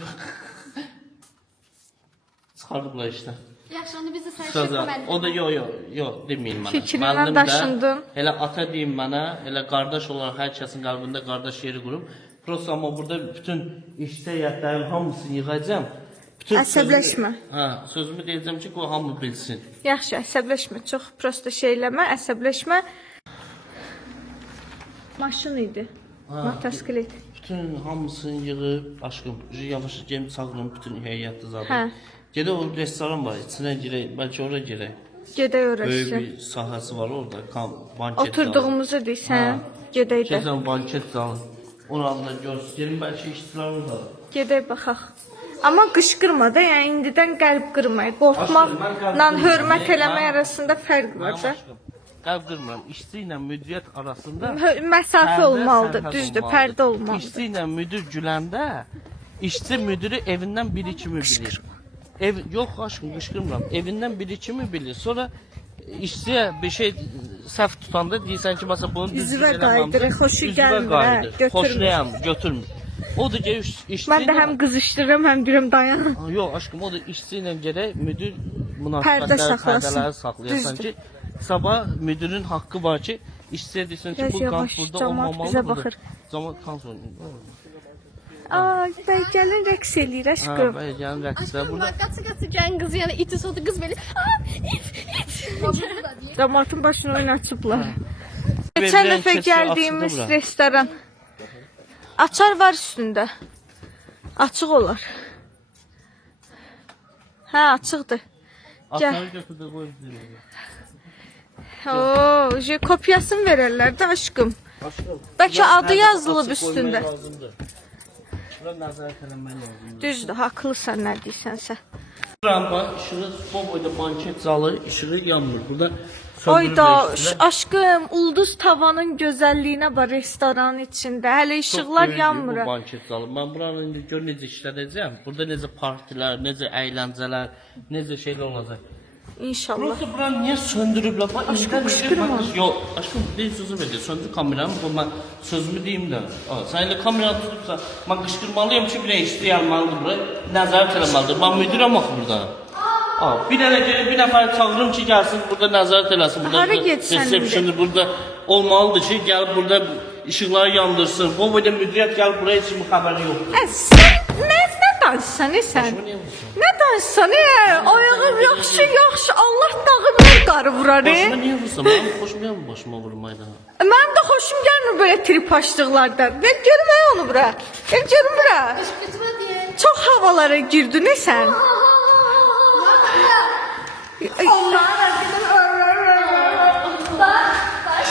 Çıxardıblar işdən. Yaxşı, onu biz de sen Söz şefim o da yox deməyin mənə. Fikrindən Müəllim də daşındın. Elə ata deyim mənə, elə qardaş olaraq hər kəsin qəlbində qardaş yeri qurum. Prosta amma burada bütün işdə heyətlərin hamısını yığacağam. Bütün Əsəbləşmə. Sözümü deyəcəm ki, qoy hamı bilsin. Yaxşı, əsəbləşmə. Çox prosta şey eləmə, əsəbləşmə. Maşın idi. Motosiklet. Bütün hamısını yığıb, aşkım, yavaş gəlim çağırım bütün heyəti zaten. Hə. Gedə o restoran var, içinə girək, bəlkə ora girək. Gedək Böyük orası. bir sahəsi var orada, banket zalı. Oturduğumuzu deyirsən. Gedək də. Keçən banket zalı. Oranda görsün. Gelin bəlkə işçilərimiz var. Gedək baxaq. Amma qışqırma da, yəni indidən qəlb qırmayın. Aşkım, mən Qorxmaqla qəlb hörmət qırmıram. eləmək arasında fərq var da. Qəlb qırmıram. İşçi ilə müdiriyyət arasında Məsafə olmalıdır, sərhəd düzdür, olmalıdır. pərdə olmalıdır. İşçi ilə müdir güləndə işçi müdürü evindən biri kimi bilir. Yox aşkım qışqırmıram. Evindən biri kimi bilir. Sonra işçiyə bir şey səhv tutanda deyirsən ki, məsələn bunu düzgün Üzvə qayıdır, xoşu gəlmir, hə, götürmür. Xoşlayam, götürmür. Odur ki, işçi Mən də həm qızışdırıram, həm deyirəm dayan. Yox aşkım, o da işçi ilə gərək müdür Pərdə münasibətləri, saxlasın. pərdələri saxlayasan Düzdür. ki, sabah müdürün haqqı var ki, işçiyə desin ki, Biraz bu qans yavaş, burada camaat olmamalı. bizə burada. baxır. Camaat qans oynayır. Ay, bəy gəlin rəqs eləyir Hə, aşkım. bəy, gəlin rəqslər burada. Bak katı gəlin kızı yani iti sodu kız böyle. Aa it. Damatın başını oynatıblar. Verilən Geçən dəfə keçi gəldiyimiz açıldı bura. restoran. Açar var üstündə. Açıq olar. Hə, açıqdır. Gəl. Atarı götürdü, qoy. Oo, kopyasını verərlər də aşkım. Aşkım. Bəlkə bura adı hər yazılıb açıq qoymaq üstündə. lazımdır. Bura nəzarət eləmək lazımdır. Düzdür, haqlısan nə deyirsənsə. Rampa, işığı bu boyda banket zalı, işığı yanmır. Burada Ayda söndürülür. aşkım, ulduz tavanın gözəlliyinə bax restoranın içində. Hələ işıqlar yanmır. Bu banket zalı. Mən buranı indi gör necə işlədəcəm. Burada necə partilər, necə əyləncələr, necə şeylər olacaq. İnşallah. Burası buranı niyə söndürüblər? Bax, Aşkım, qışqırma. Yox, aşkım, deyil sözü verdi. Söndür kameranı, bu mən sözümü deyim də. Sən elə kameranı tutubsa, mən qışqırmalıyım ki, bir işçi gəlməlidir bura. Nəzarət eləməlidir. Mən müdirəm axı burada. Bir dənə gəlib bir nəfər çağırım ki, gəlsin burada nəzarət eləsin. Burada Hara getsən indi? resepsiyonu burada olmalıdır ki, gəlib burada işıqları yandırsın. Bu boyda müdiriyyət gəlib buraya heç kimin xəbəri yoxdur. Sən nə danışsan sən? Bu niyə vursun? Nə danışsan? Ayağım yaxşı, yaxşı. Allah dağı belə qarı vurar. Başıma niye vursun? Benim hoşuma mı başıma vurmaydı? Mənim də xoşum gəlmir belə trip açdıqlardan. Ver görüm onu bura. Ver görüm bura. Çox havalara girdin sən.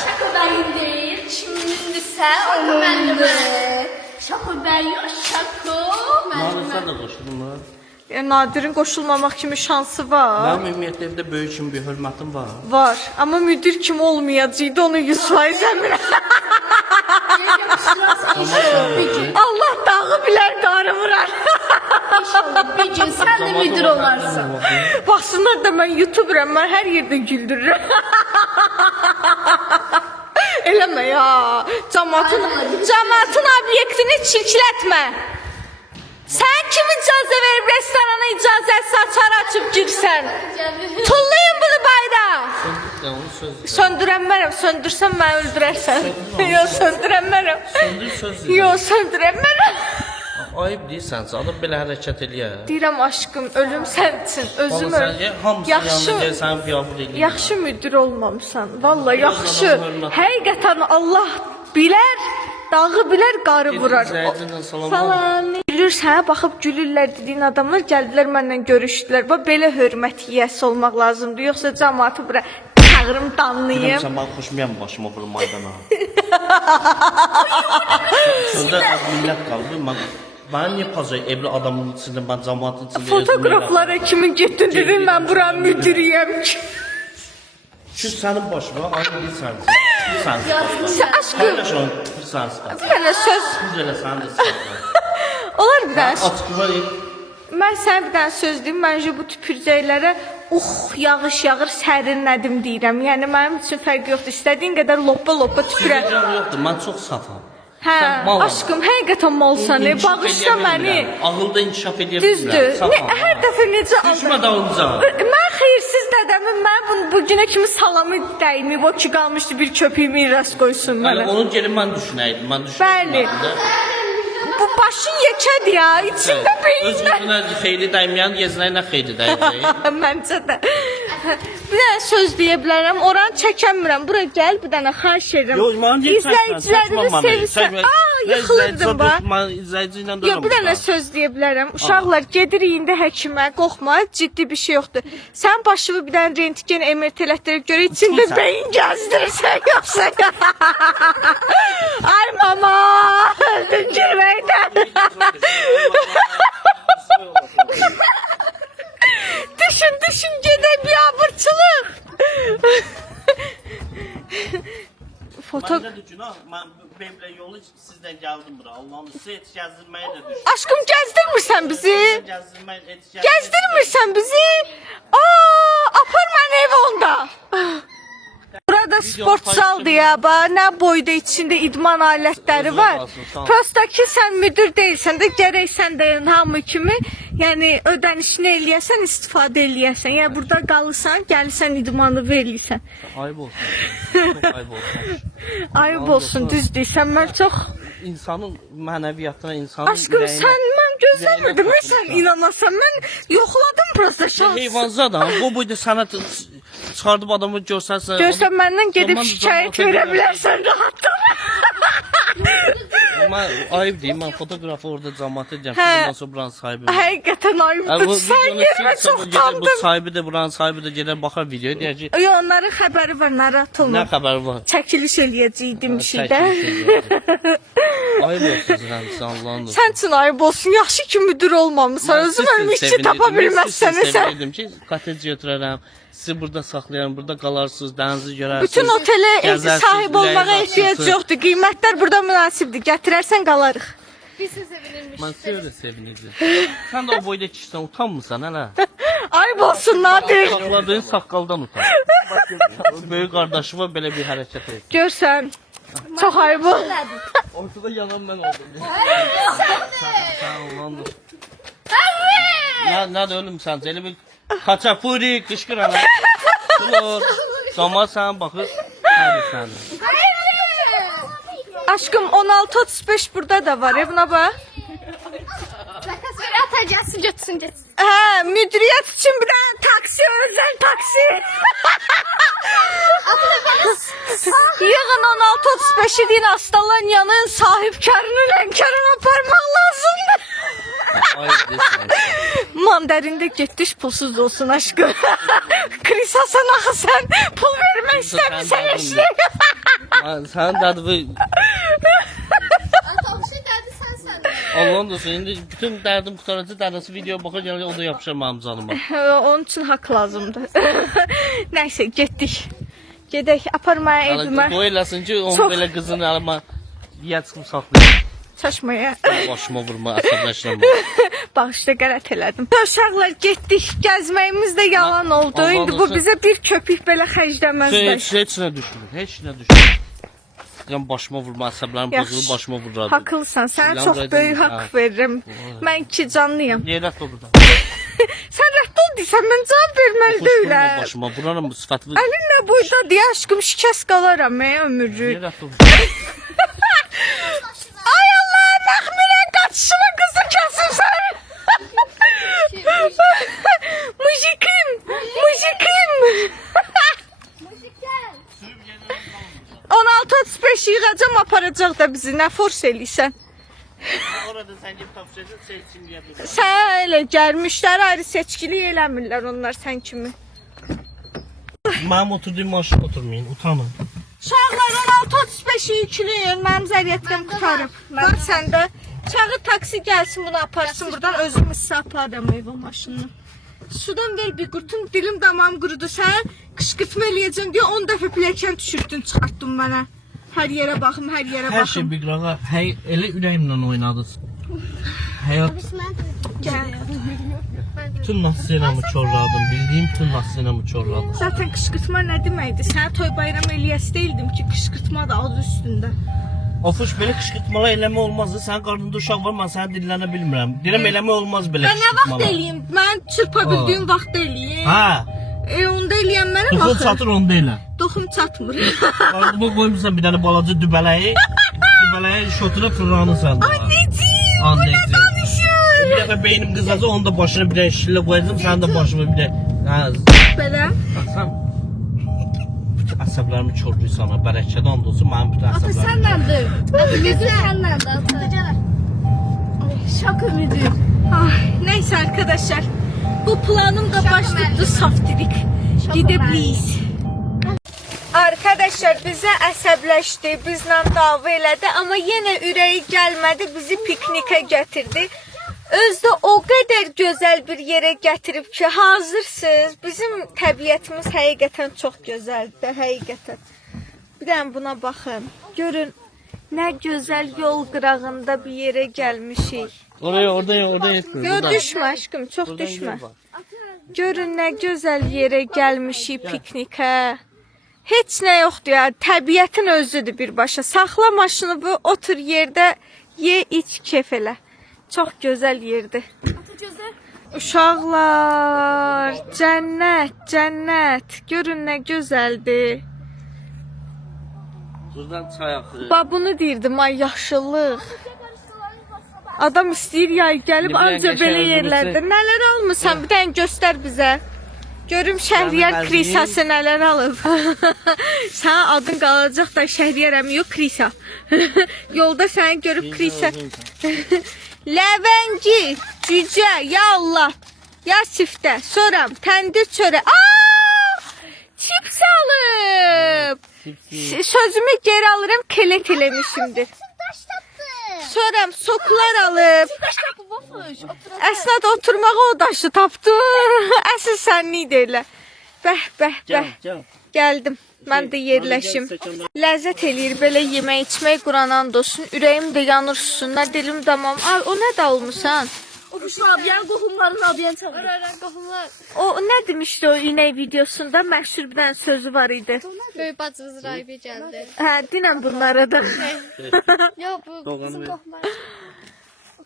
Şaka benim değil. Şimdi sen onu bende. Şaka ben yok. Şaka Nadir sen de koşdun mu? Nadirin qoşulmamaq kimi şansı var. Benim ümumiyyətlə evdə böyük kimi bir hörmətim var. Var. Amma müdir kimi olmayacaqdı, onu 100% əminəm. Allah dağı bilər, qarı vurar. Bir gün sen de müdür olarsın. Baxsınlar da mən YouTuberəm, mən hər yerdə güldürürəm. Eləmə ya. Cəmaatın obyektini çirklətmə. Sən kim icazə verib restorana icazəsi açar açıb girsən? Tullayın bunu bayra. Ya onu söz. Söndürənmərəm, söndürsən məni öldürərsən. Yox, söndürənmərəm. Söndür söz. Yox, söndürənmərəm. Ayıb deyirsən, adam belə hərəkət eləyər. Deyirəm aşkım, ölüm sən üçün, özüm Sən öl. hamısı yanında gəl, sən biabır eləyir. Yaxşı müdür olmamısan. Valla yaxşı. Həqiqətən Allah bilər, dağı bilər, qarı vurar. İzləyicindən salam. Salam. Gülürsən, baxıb gülürlər dediyin adamlar gəldilər mənlə görüşdülər. Bax belə hörmət yiyəsi olmaq lazımdır. Yoxsa cəmaatı bura çağırım, danlayım. Sən mən xoşmayam başıma vurmaydana. Sözdə millət qaldı. Mən niyə pazar evli adamın içində, mən cəmaatın içində... Fotoqraflara kimin getdin dedin, mən buranın müdürüyəm ki. Şu sənin başına, aynı deyirsən. Sən aşkım, bir dənə söz, Güzələ sənin də sıxatlar. olar bir dənə söz. Açıqı var ya. Mən sənə bir dənə söz deyim, məncə bu tüpürcəklərə yağış yağır, sərinlədim deyirəm. Yəni mənim üçün fərqi yoxdur, istədiyin qədər loppa tüpürə. Güzəcəm yoxdur, mən çox safam. Hə, aşkım, həqiqətən malsan, bağışla məni. Ağılda inkişaf edə Düzdür, hər dəfə necə Düşmə dalınca. Mən xeyirsiz dədəmin, mən bu günə kimi salamı dəyməyib, o ki qalmışdı bir köpüyü miras qoysun mənə. Onun geri mən düşünəydim, Bəli. Bu başın yekədir ya, içində Öz beyindən. gözünə xeyli dəyməyən, yezinə xeyli dəyməyən. Məncə də. Bir dənə söz deyə bilərəm, oranı çəkəmirəm. Bura gəl, bir dənə xahiş edirəm. İzləyicilərimi sevirsən. Yıxılırdım bax. Mən izləyici ilə Yox, bir dənə söz deyə bilərəm. Uşaqlar, gedirik indi həkimə, qorxma, ciddi bir şey yoxdur. Sən başını bir dənə rentgen MRT elətdirib görə içində beyin gəzdirirsən, yoxsa. Ay mama, öldün girməkdən. Düşün, gedək biabırçılıq. Məndə də günah, mən belə yolu sizdən gəldim bura. Allah'ım sizi et gəzdirməyə də düşdüm. Aşkım, gəzdirmirsən bizi. Gəzdirmirsən bizi. Apar məni ev onda. Burada sport saldır ya, nə boyda içində idman alətləri var. Prosta ki, sən müdür deyilsən də, gərək sən də hamı kimi, yəni ödənişini eləyəsən, istifadə eləyəsən. Yəni burada qalırsan, gəlirsən idmanı verirsən. Ayıb olsun. Çox ayıb olsun. Ayıb olsun, düz deyirsən, mən çox... İnsanın mənəviyyatına, insanın Aşkım, mən gözləmirdim, sən inanasan, mən yoxladım prosta şans. Heyvanza da, bu boyda sənə çıxardıb adamı görsənsən... Görsən, məndən gedib şikayət verə bilərsən, rahatdır. Ayıb deyim, mən fotoğrafı orada cəmat edəcəm. Bundan sonra buranın sahibi. Həqiqətən ayıbdır, sən yerimə çox Bu tanıdım. sahibi də, buranın sahibi də gedər baxar videoya, deyər ki... Yox, onların xəbəri var, narahat olma. Nə xəbəri var? Çəkiliş eləyəcəkdim bir şeydə. Ayıb olsun sən, Allah'ın olsun. Sən üçün ayıb olsun, yaxşı ki müdür olmamısan, özüm ölmüşçü tapa bilməzsən. Sevinirdim ki, kotec götürərəm, sizi burada saxlayarım, burada qalarsınız, dənizi görərsiniz. Bütün otelə sahib olmağa ehtiyac yoxdur, qiymətlər burada münasibdir, gətirərsən qalarıq. Bilsin sevinirmiş. Mən öyle sevinirdim. Sən də o boyda kişisən, utanmırsan hələ? Ayıb olsun, Nadir. Saxladığın saqqaldan utan. Böyük qardaşıma belə bir hərəkət et. Görsən, çox ayıb ol. Ortada yalan mən oldum. Sən Allah'ın olsun. Nə də ölümsən, elə bir kaçapuri, qışqır ana. Olur. Zaman sən baxır, nədir sənin? Aşkım, 16-35 burada da var, buna bax. Zaten böyle atacaksın, götürsün. Hə, müdiriyyət üçün bir dənə taksi, özəl taksi. eşitdiyin Astalanyanın sahibkarını Lənkərana aparmaq lazımdır. Ay desən. Mandarində getdiş pulsuz olsun aşkım. Krisa sana sen pul vermək istəmirsən eşli. Sənin dədi bu Tavşan derdi sen. Allah'ın olsun. İndi bütün dərdim qutaracaq, dədəsi videoya baxır, gələcək onu da yapışır mənim canıma. Onun üçün haqq lazımdır. Nəysə getdik. Gedək aparmaya evimə. Qoy eləsin ki, onun Çox- belə qızını alıma yiyə çıxım saxlayır. Çaşmaya. Başıma vurma, əsəbləşmə. Bağışla qələt elədim. Uşaqlar getdik. Gəzməyimiz də yalan oldu. Allah İndi bu olsun. bizə bir köpük belə xərcləməzlər. Heç nə düşünmür, heç nə düşünmür. Yəni başıma vurma, əsəblərim Yaxşı. pozulur, başıma vurur. Haqlısan. Sənə Silahım çox da böyük edim. haqq verirəm. Mən iki canlıyam. Yerət ol buradan. Sən rədd ol deyirsən, mən cavab verməli Oxuş vurma deyiləm. başıma, vuraram bu sıfatı. Əlinlə boyda deyə aşkım şikəst qalaram ömrü. Yerət ol. Ay Allah, məxmirən qaçışıma qızı kəsirsən. Mujikim, mujikim. 16-35 yığacam aparacaq da bizi, nə fors eləysən. Orada sən gibi tapışacaq, seçim yapacaq. Sən elə gəlmişlər, ayrı seçkilik eləmirlər onlar sən kimi. Mənim oturduğum maşına oturmayın, utanın. Uşaqlar 16-35 yükləyin, mənim zəriyyətəm qutarıb. Var səndə. Çağı taksi gəlsin bunu aparsın buradan, özüm sizə aparam evə maşınını. Sudan ver bir qurtum, dilim damağım qurudu. Sən qışqırtma eləyəcəm deyə 10 dəfə piləkən düşürtdün, çıxartdın mənə. Hər yerə baxım, hər yerə Hər şey baxım. bir qırağa, elə ürəyimlə oynadınız. Həyat Gəl. bütün nasiyyəmı çorladım, bildiyim bütün nasiyyəmı çorladım. Zaten qışqırtma nə deməkdir? Sənə toy bayram eləyəsi deyildim ki, qışqırtma da adı üstündə. Ofuş belə qışqırtmalar eləmə olmazdı. Sənin qarnında uşaq var, mən səni dinlənə bilmirəm. Deyirəm eləmə olmaz belə Mən nə vaxt qışqırtmalar. eləyim? Mən çırpa bildiyim vaxt eləyim. Hə, Onda eləyən mənəm duxul axı. çatır onda elə. Doxum çatmır. Qarnıma qoymuşsan bir dənə balaca dübələyi. Dübələyi şotuna fırlanırsan. Anneciğim, bu Anneciğim. ne danışır? Bir dəfə beynim qızacaq, onun da başına bir dənə şillə qoyacağım, sənin də başına bir dənə. Hə, Belə. baxsan. Bütün əsəblərimi çorluyor sana, bərəkət and olsun, mənim bütün Ata əsəblərim. sənləndir. Ata gözü sənləndir. Ata. Şok ümidi. Ah, neyse arkadaşlar. Bu planım da baş tutdu saftirik. Gidebiliriz. Arkadaşlar bize əsəbləşdi, bizlə dava elədi, amma yenə ürəyi gəlmədi, bizi piknikə gətirdi. Özdə o qədər gözəl bir yerə gətirib ki, hazırsınız. Bizim təbiətimiz həqiqətən çox gözəldir, həqiqətən. Bir dənə buna baxın. Görün, nə gözəl yol qırağında bir yerə gəlmişik. Oraya. Gör düşmə aşkım, çox düşmə. Görün nə gözəl yerə gəlmişik piknikə. Heç nə yoxdur ya, təbiətin özüdür birbaşa. Saxla maşını bu, otur yerdə, ye, iç, kef elə. Çox gözəl yerdir. Ata gözü. Uşaqlar, cənnət, cənnət. Görün nə gözəldir. Buradan çay axır. Bax bunu deyirdim, ay yaşıllıq. Adam istəyir yay gəlib Ne bileyim, anca geçen belə öldürürse- yerlərdə. Nələr almısan? Bir dənə göstər bizə. Görüm Şəhriyar Mənim Krisası nələr alıb. Sənin adın qalacaq da Şəhriyarəm, yox Krisa. Yolda səni görüb Krisa. Ləvəngi, cücə, ya Allah. Ya siftə, soram, təndir çörə. Aa! Çips alıb. Sözümü geri alırım, kelet eləmişimdir. Taş tapdı. Soram, soklar alıb. Taş tapdı bofuş. Əsnad oturmağa o daşı tapdı. Əsl sənlik deyirlər. Bəh, bəh, bəh. Gəl. Gəldim. Mən də yerləşim. Ləzzət eləyir belə yemək içmək Quranan olsun. Ürəyim də yanır susunlar, dilim damam. Ay, o nə də olmusan? O kuşun abiyen qohumların abiyen çağırır. Qohumlar. O nə demişdi o inək videosunda? Məşhur bir dənə sözü var idi. Böyük bacımız Rahibe geldi. Hə, dinən bunlara da. Yok bu Doğanı bizim ver. qohumlar.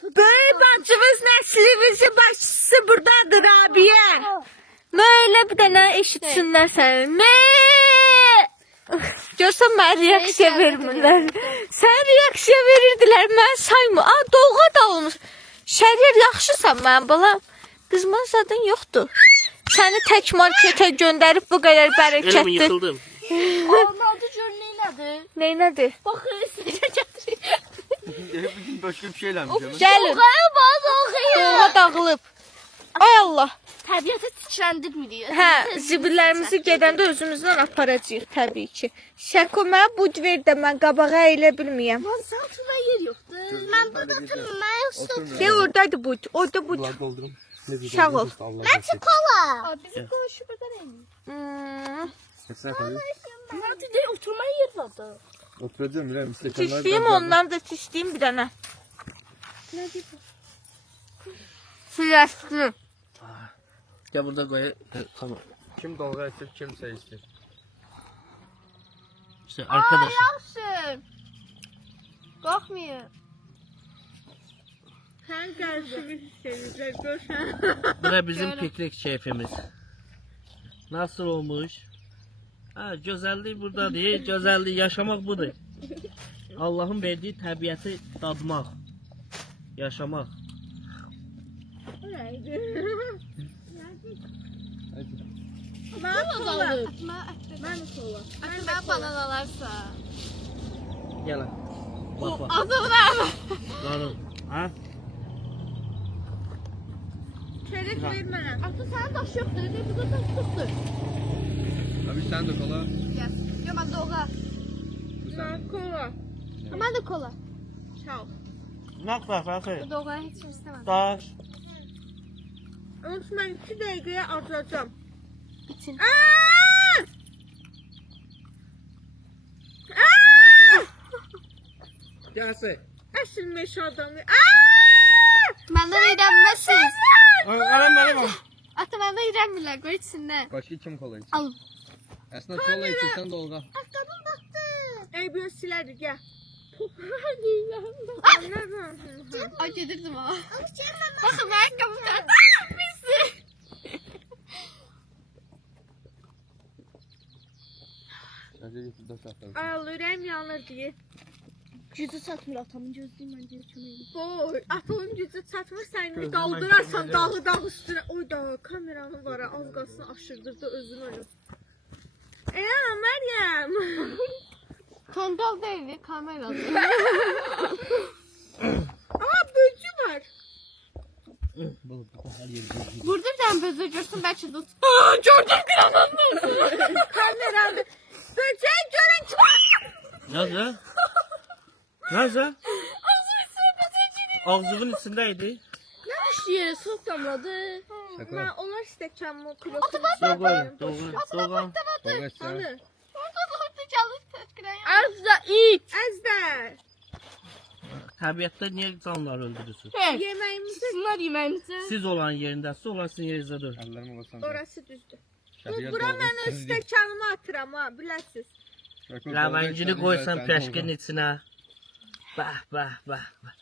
Böyük bacımız nəslimizin başçısı buradadır abiyə. Böyle bir dənə eşitsinlər səni. Görsən mən reaksiya vermirlər. Sən reaksiya verirdilər, mən saymı. Aa, dolğa da olmuş. Şərir yaxşısan mən balam. Qızman zadın yoxdur. Səni tək marketə göndərib bu qədər Elə mi bərəkətli. yıxıldım? Onun adı görünüyor nedir? Neynədir? Baxın sizə gətirir. Bugün başka bir şeyler mi canım? Gəlin. Baz oxuyur. Doğa dağılıb. Ay Allah. Təbiəti titrəndirmir. Hə, zibillərimizi gedəndə özümüzlə aparacağıq təbii ki. Şəko mənə bud ver də mən qabağa əylə bilməyəm. Lan altında yer yoxdur. Mən burada otururum. Mən üstə. De oradaydı bud. Orada bud. Ulan doldurun. Ne diyeceğim? Sağ ol. Mən çikola. Bizim qonşu burada nə? Esra tabii. Burada deyir oturmaya yer var da. Oturacağım bile. Müstekanlar. Çişdiyim ondan da çişdiyim bir dənə. Nə deyir? Siləşdi. Gel burada koy. Tamam. Kim dalga ister, kimse ister. İşte arkadaşlar. Yaxşı. Qalxmıyor. Sən gəlişini istəyirlər, görsən. Bu da bizim piknik keyfimiz. Nasıl olmuş? Ha, güzelliği burada değil. Güzelliği yaşamak budur. Allah'ın verdiği tabiatı tadmak. Yaşamak. Mən kola. Mən kola. Mən bananalarsa. Gel lan. Bak bak. Adamlar. Darıl. Ha? Çörək ver mənə. Ata sənin daş yoxdur. Burada daş yoxdur. Abi sen de kola. Yox, mən doğğa. Mən kola. Mən də kola. Sağ ol. Ne kadar? Doğğa heç kim istəmədim. Daş. Onun üçün mən 2 dəqiqəyə acacam. İçin. Gelse. Əsl meşə adamı. Məndən iyrənməzsiniz. Arama. Ata məndən iyrənmirlər. Qoy içsinlər. Başka kim kola içer? Al. Aslında kola içirsen dolga. Qadın baxdı. Ey bir silədir, gəl. Ay gedirdim ha. Baxın mən qabımdan. Pisi. Hadi getir dört atalım. Ay Allah, ürəyim yanır deyə. Gücü çatmır atamın gözlüyüm məncə köməyim. Boy, atamın gücü çatmır, sən indi Gözümdən qaldırarsan kömək dağı üstünə. Oy da, kameranın var, az qalsın aşırdırdı özünü onu. Məryəm. Tonqal deyil, kameradır. Aa, böcü var. Bu her yeri. Burada bir dənə bözü görsün bəlkə tut. Gördüm qıranın. Kamerada. Böcək görün ki. Nerede? Nerede? Ağzının içindeydi. Nə düşdü yerə, soğuk damladı. Mən onlar istəkən kloku. Doğru, doğru, doğru. Dolga içer. Orada çalış təşkilən. Azda it. Əzdə. Tabiatta niye canlıları öldürürsün? Yeməyimizi Bunlar yeməyimizi. Siz olan yerinde, siz olan sizin yerinizde dur. Ellerime basan. orası düzdür. Şahiyat Bura dolga mən öz içer değil. stəkanımı atıram ha, biləsiz. Şaka dolga Lavancını içer, koysan sen peşkenin dolga. içine. Bah bah bah. bah.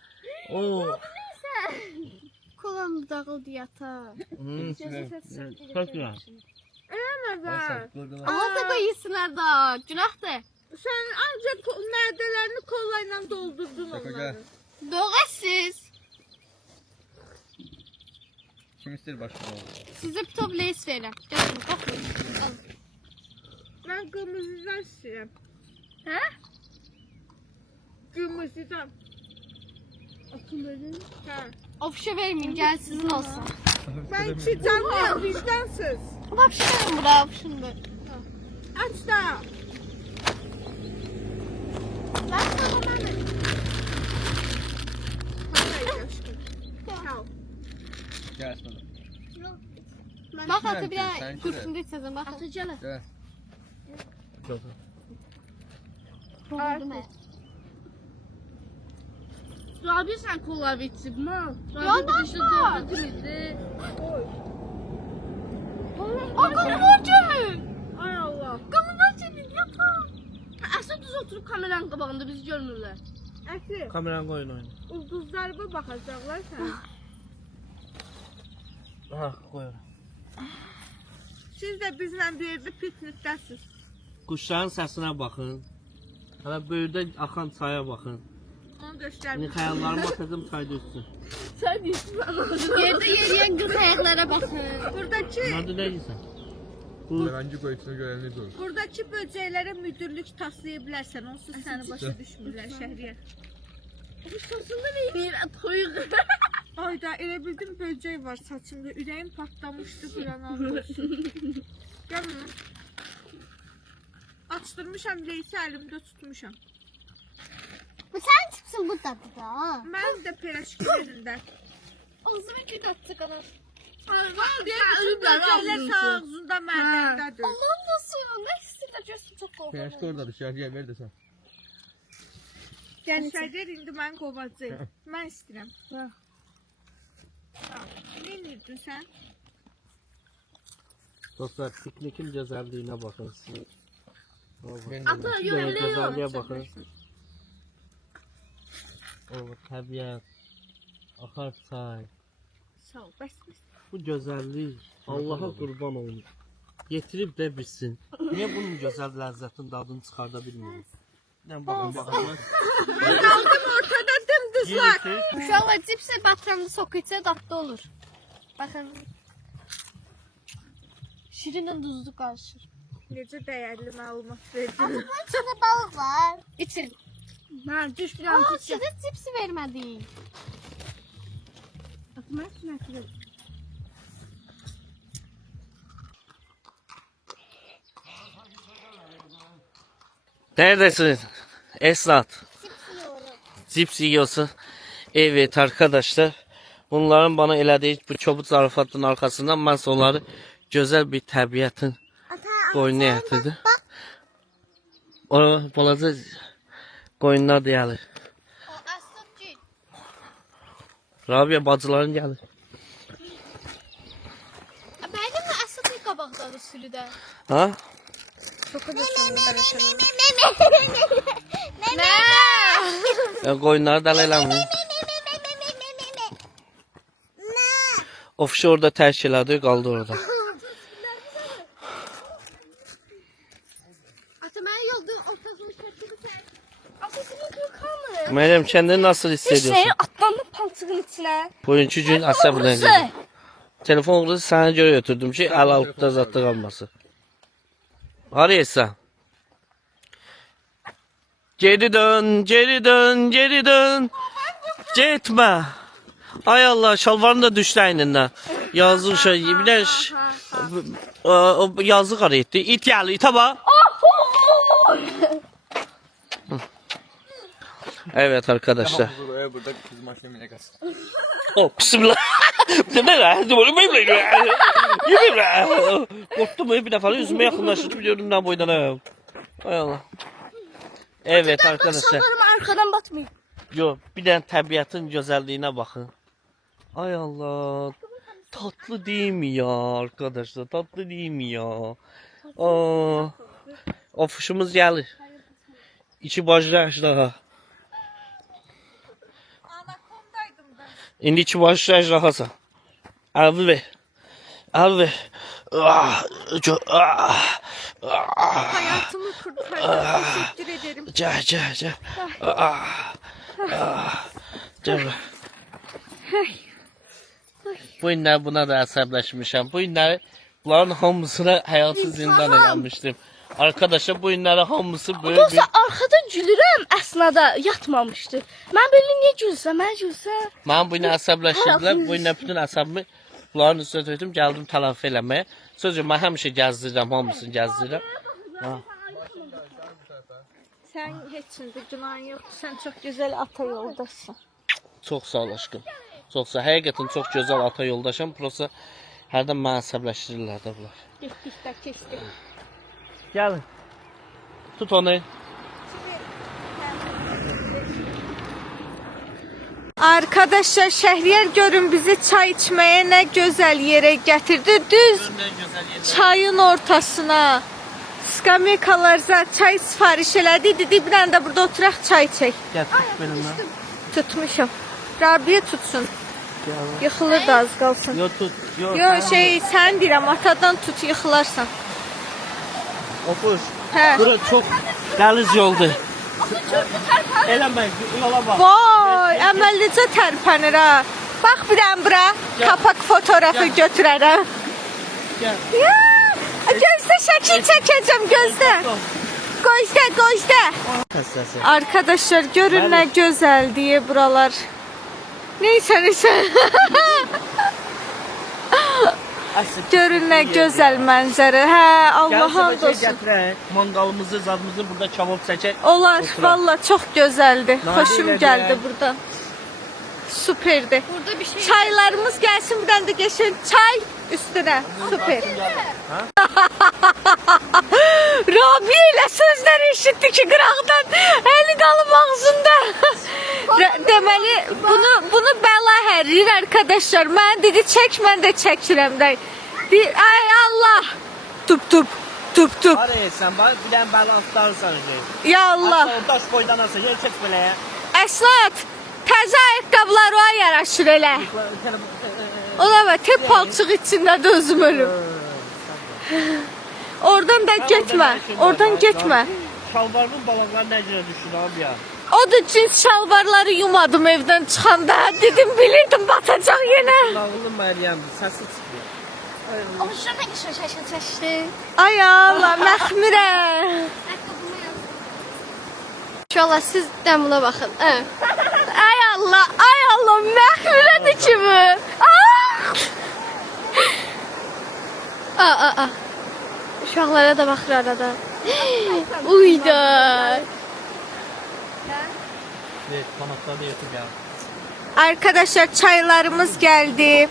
Oo. Kolam dağıldı yata. Hmm. Çok güzel. Eləmə Dolga. Ama da koyuyorsunlar da. Günahdır. Sən ancaq mədələrini kolla ilə doldurdun Şaka onları. gel. Doğğa siz. Kim ister başka dolga? Size bir top leys verirəm. Gəlin, baxın. Mən qırmızıdan istəyirəm. Hə? Qırmızıdan. Atın verin. Hə. Ofşa vermeyin, gel sizin olsun. Mən içəcəm, vicdansız. Ofşa verin bura, ofşunu ver. Aç da. Ben sana ben de. Hayır aşkım. Sağ ol. Gel sana. Bak Sen atı bir sen daha şöyle. kursunda içeceğim bak. Atı canım. Gel. Çok. Oldu mu? Abi sen kola içsin ha. Ya bakma. Akıllı olacak. Ay Allah. Kapıdan senin yapma. Asıl düz oturup kameranın qabağında bizi görmürlər. Əsli, Kameran koyun oyunu. ulduzlarıma baxacaqlar sən. Ha koyun. Siz də bizlə bir yerdə piknikdəsiz. Kuşların sesine bakın. Hala böyürde akan çaya bakın. Onu Şimdi göstərmiş. hayallarıma takım çayda üstü. Sen değilsin ben. Yerde yeriyen kız ayaklara bakın. Buradakı Adı neydi sen? Yalancı koyusunu gören necə olur? Buradakı böcəklərə müdürlük taslaya bilərsən, onsuz səni başa düşmürlər Şəhriyar. Sosunda neydi? Toyuq. Ayda elə bildim böcək var saçımda, ürəyim partlamışdı bir an olsun. Gəlin. Açdırmışam leysi əlimdə tutmuşam. Bu sen çıksın bu tadı da. Mən də piraşkilərində. Ağzıma gül attı kadar. Böcəklər ağzında məndədir. Allah'ım nasıl? Ne istiyorlar? Gözüm çok korkuyor. Peyəşdə oradadır, şəhriyə ver desən. Yəni Şəhriyar indi məni qovacaq. Mən istəyirəm. Ne edirdin sən? Dostlar, piknikin gözəlliyinə baxın siz. Ata Böyle yok. gözəlliyə baxın. O təbiət, axar çay. Sağ ol, bəs. Bu gözəllik Allaha qurban olun. Getirib də bilsin. Niyə bunun gözəl ləzzətin dadını çıxarda bilmiyoruz? Yəni baxın. Qaldım ortada dımdızlar. Uşaqlar cipsi batıramda soketsə dadlı olur. Baxın. Şirinlə duzlu qarışır. Necə dəyərli məlumat verdin. Bunun içində balıq var. İçin. Ben düş bir Aa, an tutacağım. sizə cipsi vermədik. Atma şuna şuna. Neredesin? Esnat. Cips yiyorsun. Evet arkadaşlar. Bunların bana elədiyi bu çobuk zarafatın arkasından ben onları güzel bir təbiətin qoyununa yatırdım. O balaca qoyunlar deyilir. O asıl gül. Rabia bacıların gəlir. Mənim də asıl bir qabaqdadır sürüdə. Ha? Nə? Qoyunları dələ eləmir. Offshore da tərk elədi, qaldı orada. Ata mən yolda ortasını çəkdim. Asasını kalmır. Meryem kendini nasıl hissediyorsun? atlandı palçığın içine. Bugünkü gün əsəblə gedir. Telefon uğrusu sana göre götürdüm ki, el altında zatta kalması. Haraysa. Geri dön, geri dön, geri dön. Gitme. Ay Allah, şalvarın da düştü aynindən. Yazıq şey, bir de yazıq ara etdi. İt gəlir, ita bax. Evet arkadaşlar. Burada kız maşını minə qaçsın. Oh, bismillah. Ne lan? Yemin lan. Korktum bir defa yüzüme yakınlaştırdı biliyorum ben boydan. Hay Allah. Evet arkadaşlar. Şalvarım arkadan batmıyor. Yo, bir de təbiətin gözəlliyinə baxın. Ay Allah. Tatlı değil mi ya arkadaşlar? Tatlı değil mi ya? Aa. Ofuşumuz gəlir. İçi bacı əjdaha. Anakondaydım ben. İndi içi bacı əjdahasan. Əvi ver. Əvi ver. Hayatımı kurtardın. Teşekkür ederim. Gel gel gel. Gel. Bu günler buna da əsəbləşmişəm. Bu günləri bunların hamısına hayatı zindan eləmişdim. Arkadaşlar bu günləri hamısı böyle bir... Dostlar arkada gülürəm əsnada yatmamışdı. Mən belə niyə gülsəm, mən gülsəm. Mən bu günə əsəbləşdirdilər. Bu günə bütün əsəbimi bunların üstünə tökdüm. Gəldim tələfi eləməyə. Sözcə mən həmişə gəzdirirəm, hamısını gəzdirirəm. Sen hiçinde günahın yoktu. Sen çok güzel ata yoldasın. Çox sağ ol aşkım. Çox sağ ol. Həqiqətən çox gözəl ata yoldaşım. Prosta hərdən məni əsəbləşdirirlər də bunlar. Gittik de kestik. Gəlin. Tut onu. Arkadaşlar Şəhriyar görün bizi çay içmeye ne güzel yere getirdi. Düz çayın ortasına. Skamyakalarza çay sifariş elədi. Dedi bir tane de burada oturaq çay çək. Gəl tut benimlə. Tutmuşum. Rabia tutsun. Yıxılır da az qalsın. Yo tut. Yo. Yo sen deyirəm atadan tut yıxılarsan. Opuş. Hə. Bura çox qəliz yoldur. Eləmə, yola bax. Vay, əməllicə tərpənir ha. Bax bir an bura kapak fotoğrafı götürərəm. Gəl. Ya, Gözde şəkil çəkəcəm, gözdə. Gözdə. Arkadaşlar görün ne güzel diye buralar. Neyse. Görün ne güzel manzara. Hə, Allah'a olsun. Mangalımızı, zadımızı burada kebap çəkək. Olar, valla çok güzeldi. Nadir Hoşum ile geldi diğer- buradan. Süperdi. Burada bir şey Çaylarımız gelsin, bir tane de geçen çay üstüne. Süper. Rabi ile sözler eşitti ki qıraqdan eli qalıb ağzında. Deməli bunu bəla hərir arkadaşlar. Mən dedi çək, mən də çəkirəm də. Ay Allah. Tup. Araya sen bak bilen balanslarsan. Ya Allah. Taş boydan asın, yer çek böyle ya. Əslat. Təzə ayaqqabılar o yaraşır elə. O da var, tep palçıq içində də özüm ölüm. Oradan da getmə. Oradan getmə. Şalvarın balaklar ne cüre düşür abi ya. O da cins şalvarları yumadım evdən çıxanda. Dedim bilirdim batacaq yenə. Nağılı Meryem sesi çıkıyor. Ama şurada ne işe şaşırtıştı? Ay Allah, məxmirə. İnşallah siz də buna baxın. Ay Allah, məxmirədir ki bu. Uşaqlara da baxır arada. Uyda. Evet, kanatlarda yatıp ya. Arkadaşlar çaylarımız geldi.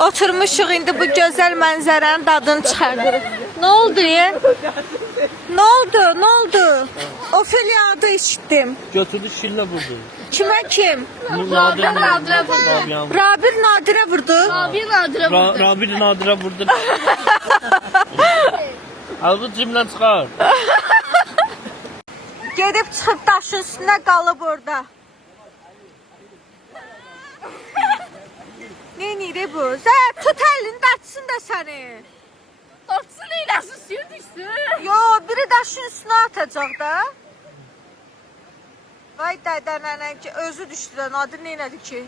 Oturmuşuq indi bu güzel mənzərənin dadını çıxardırıq. Ne oldu ya? Ne oldu? Ofeliya adı işittim. Götürdü şille vurdu. Kime kim? Nadir'e vurdu. Rabir Nadir'e vurdu. Bir nadirə bu. Rabir Nadir'e vurdu. Aldı cimden çıkar. Gedib çıxıb daşın üstünə qalıb orada. Neyini bu? Zət tut əlini daçsın da səni. Tortsun iləsi suyu düşsün. Yo, biri daşın üstünə atacaq da. Vay dədənənə ki, özü düşdü də Nadir neynədi ki?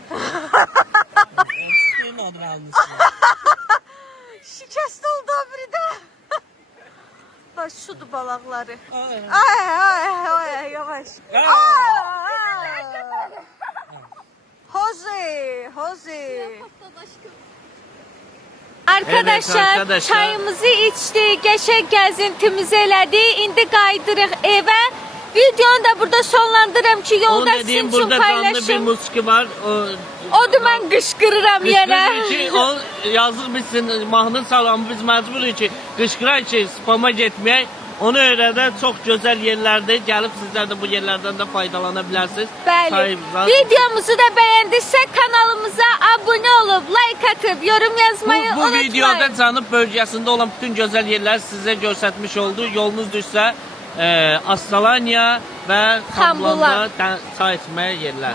Nadir almışsın. Şikəst oldu o biri də. Bax, şudur balaqları. Ay, yavaş. Hozi. Arkadaşlar, Evet, arkadaşlar. çayımızı içdik, geçək gəzintimizi elədik. İndi qaydırıq evə. Videonu da burada sonlandırıram ki, yolda Onun sizin dediğim üçün burada canlı bir paylaşım. musiki var. O da mən qışqırıram yenə. Ki, o yazıq bilsin mahnı salamı biz məcburuq ki qışqıran ki spama getməyək. Ona görə də çox gözəl yerlərdə gəlib sizlər də bu yerlərdən də faydalana bilərsiniz. Bəli. Videomuzu da bəyəndinizsə kanalımıza abunə olub, like atıb, yorum yazmayı Bu unutmayın. videoda Cənub bölgəsində olan bütün gözəl yerlər sizə göstərmiş oldu. Yolunuz düşsə Astalanya və Xambula. Xambulanda çay içməyə yerlər.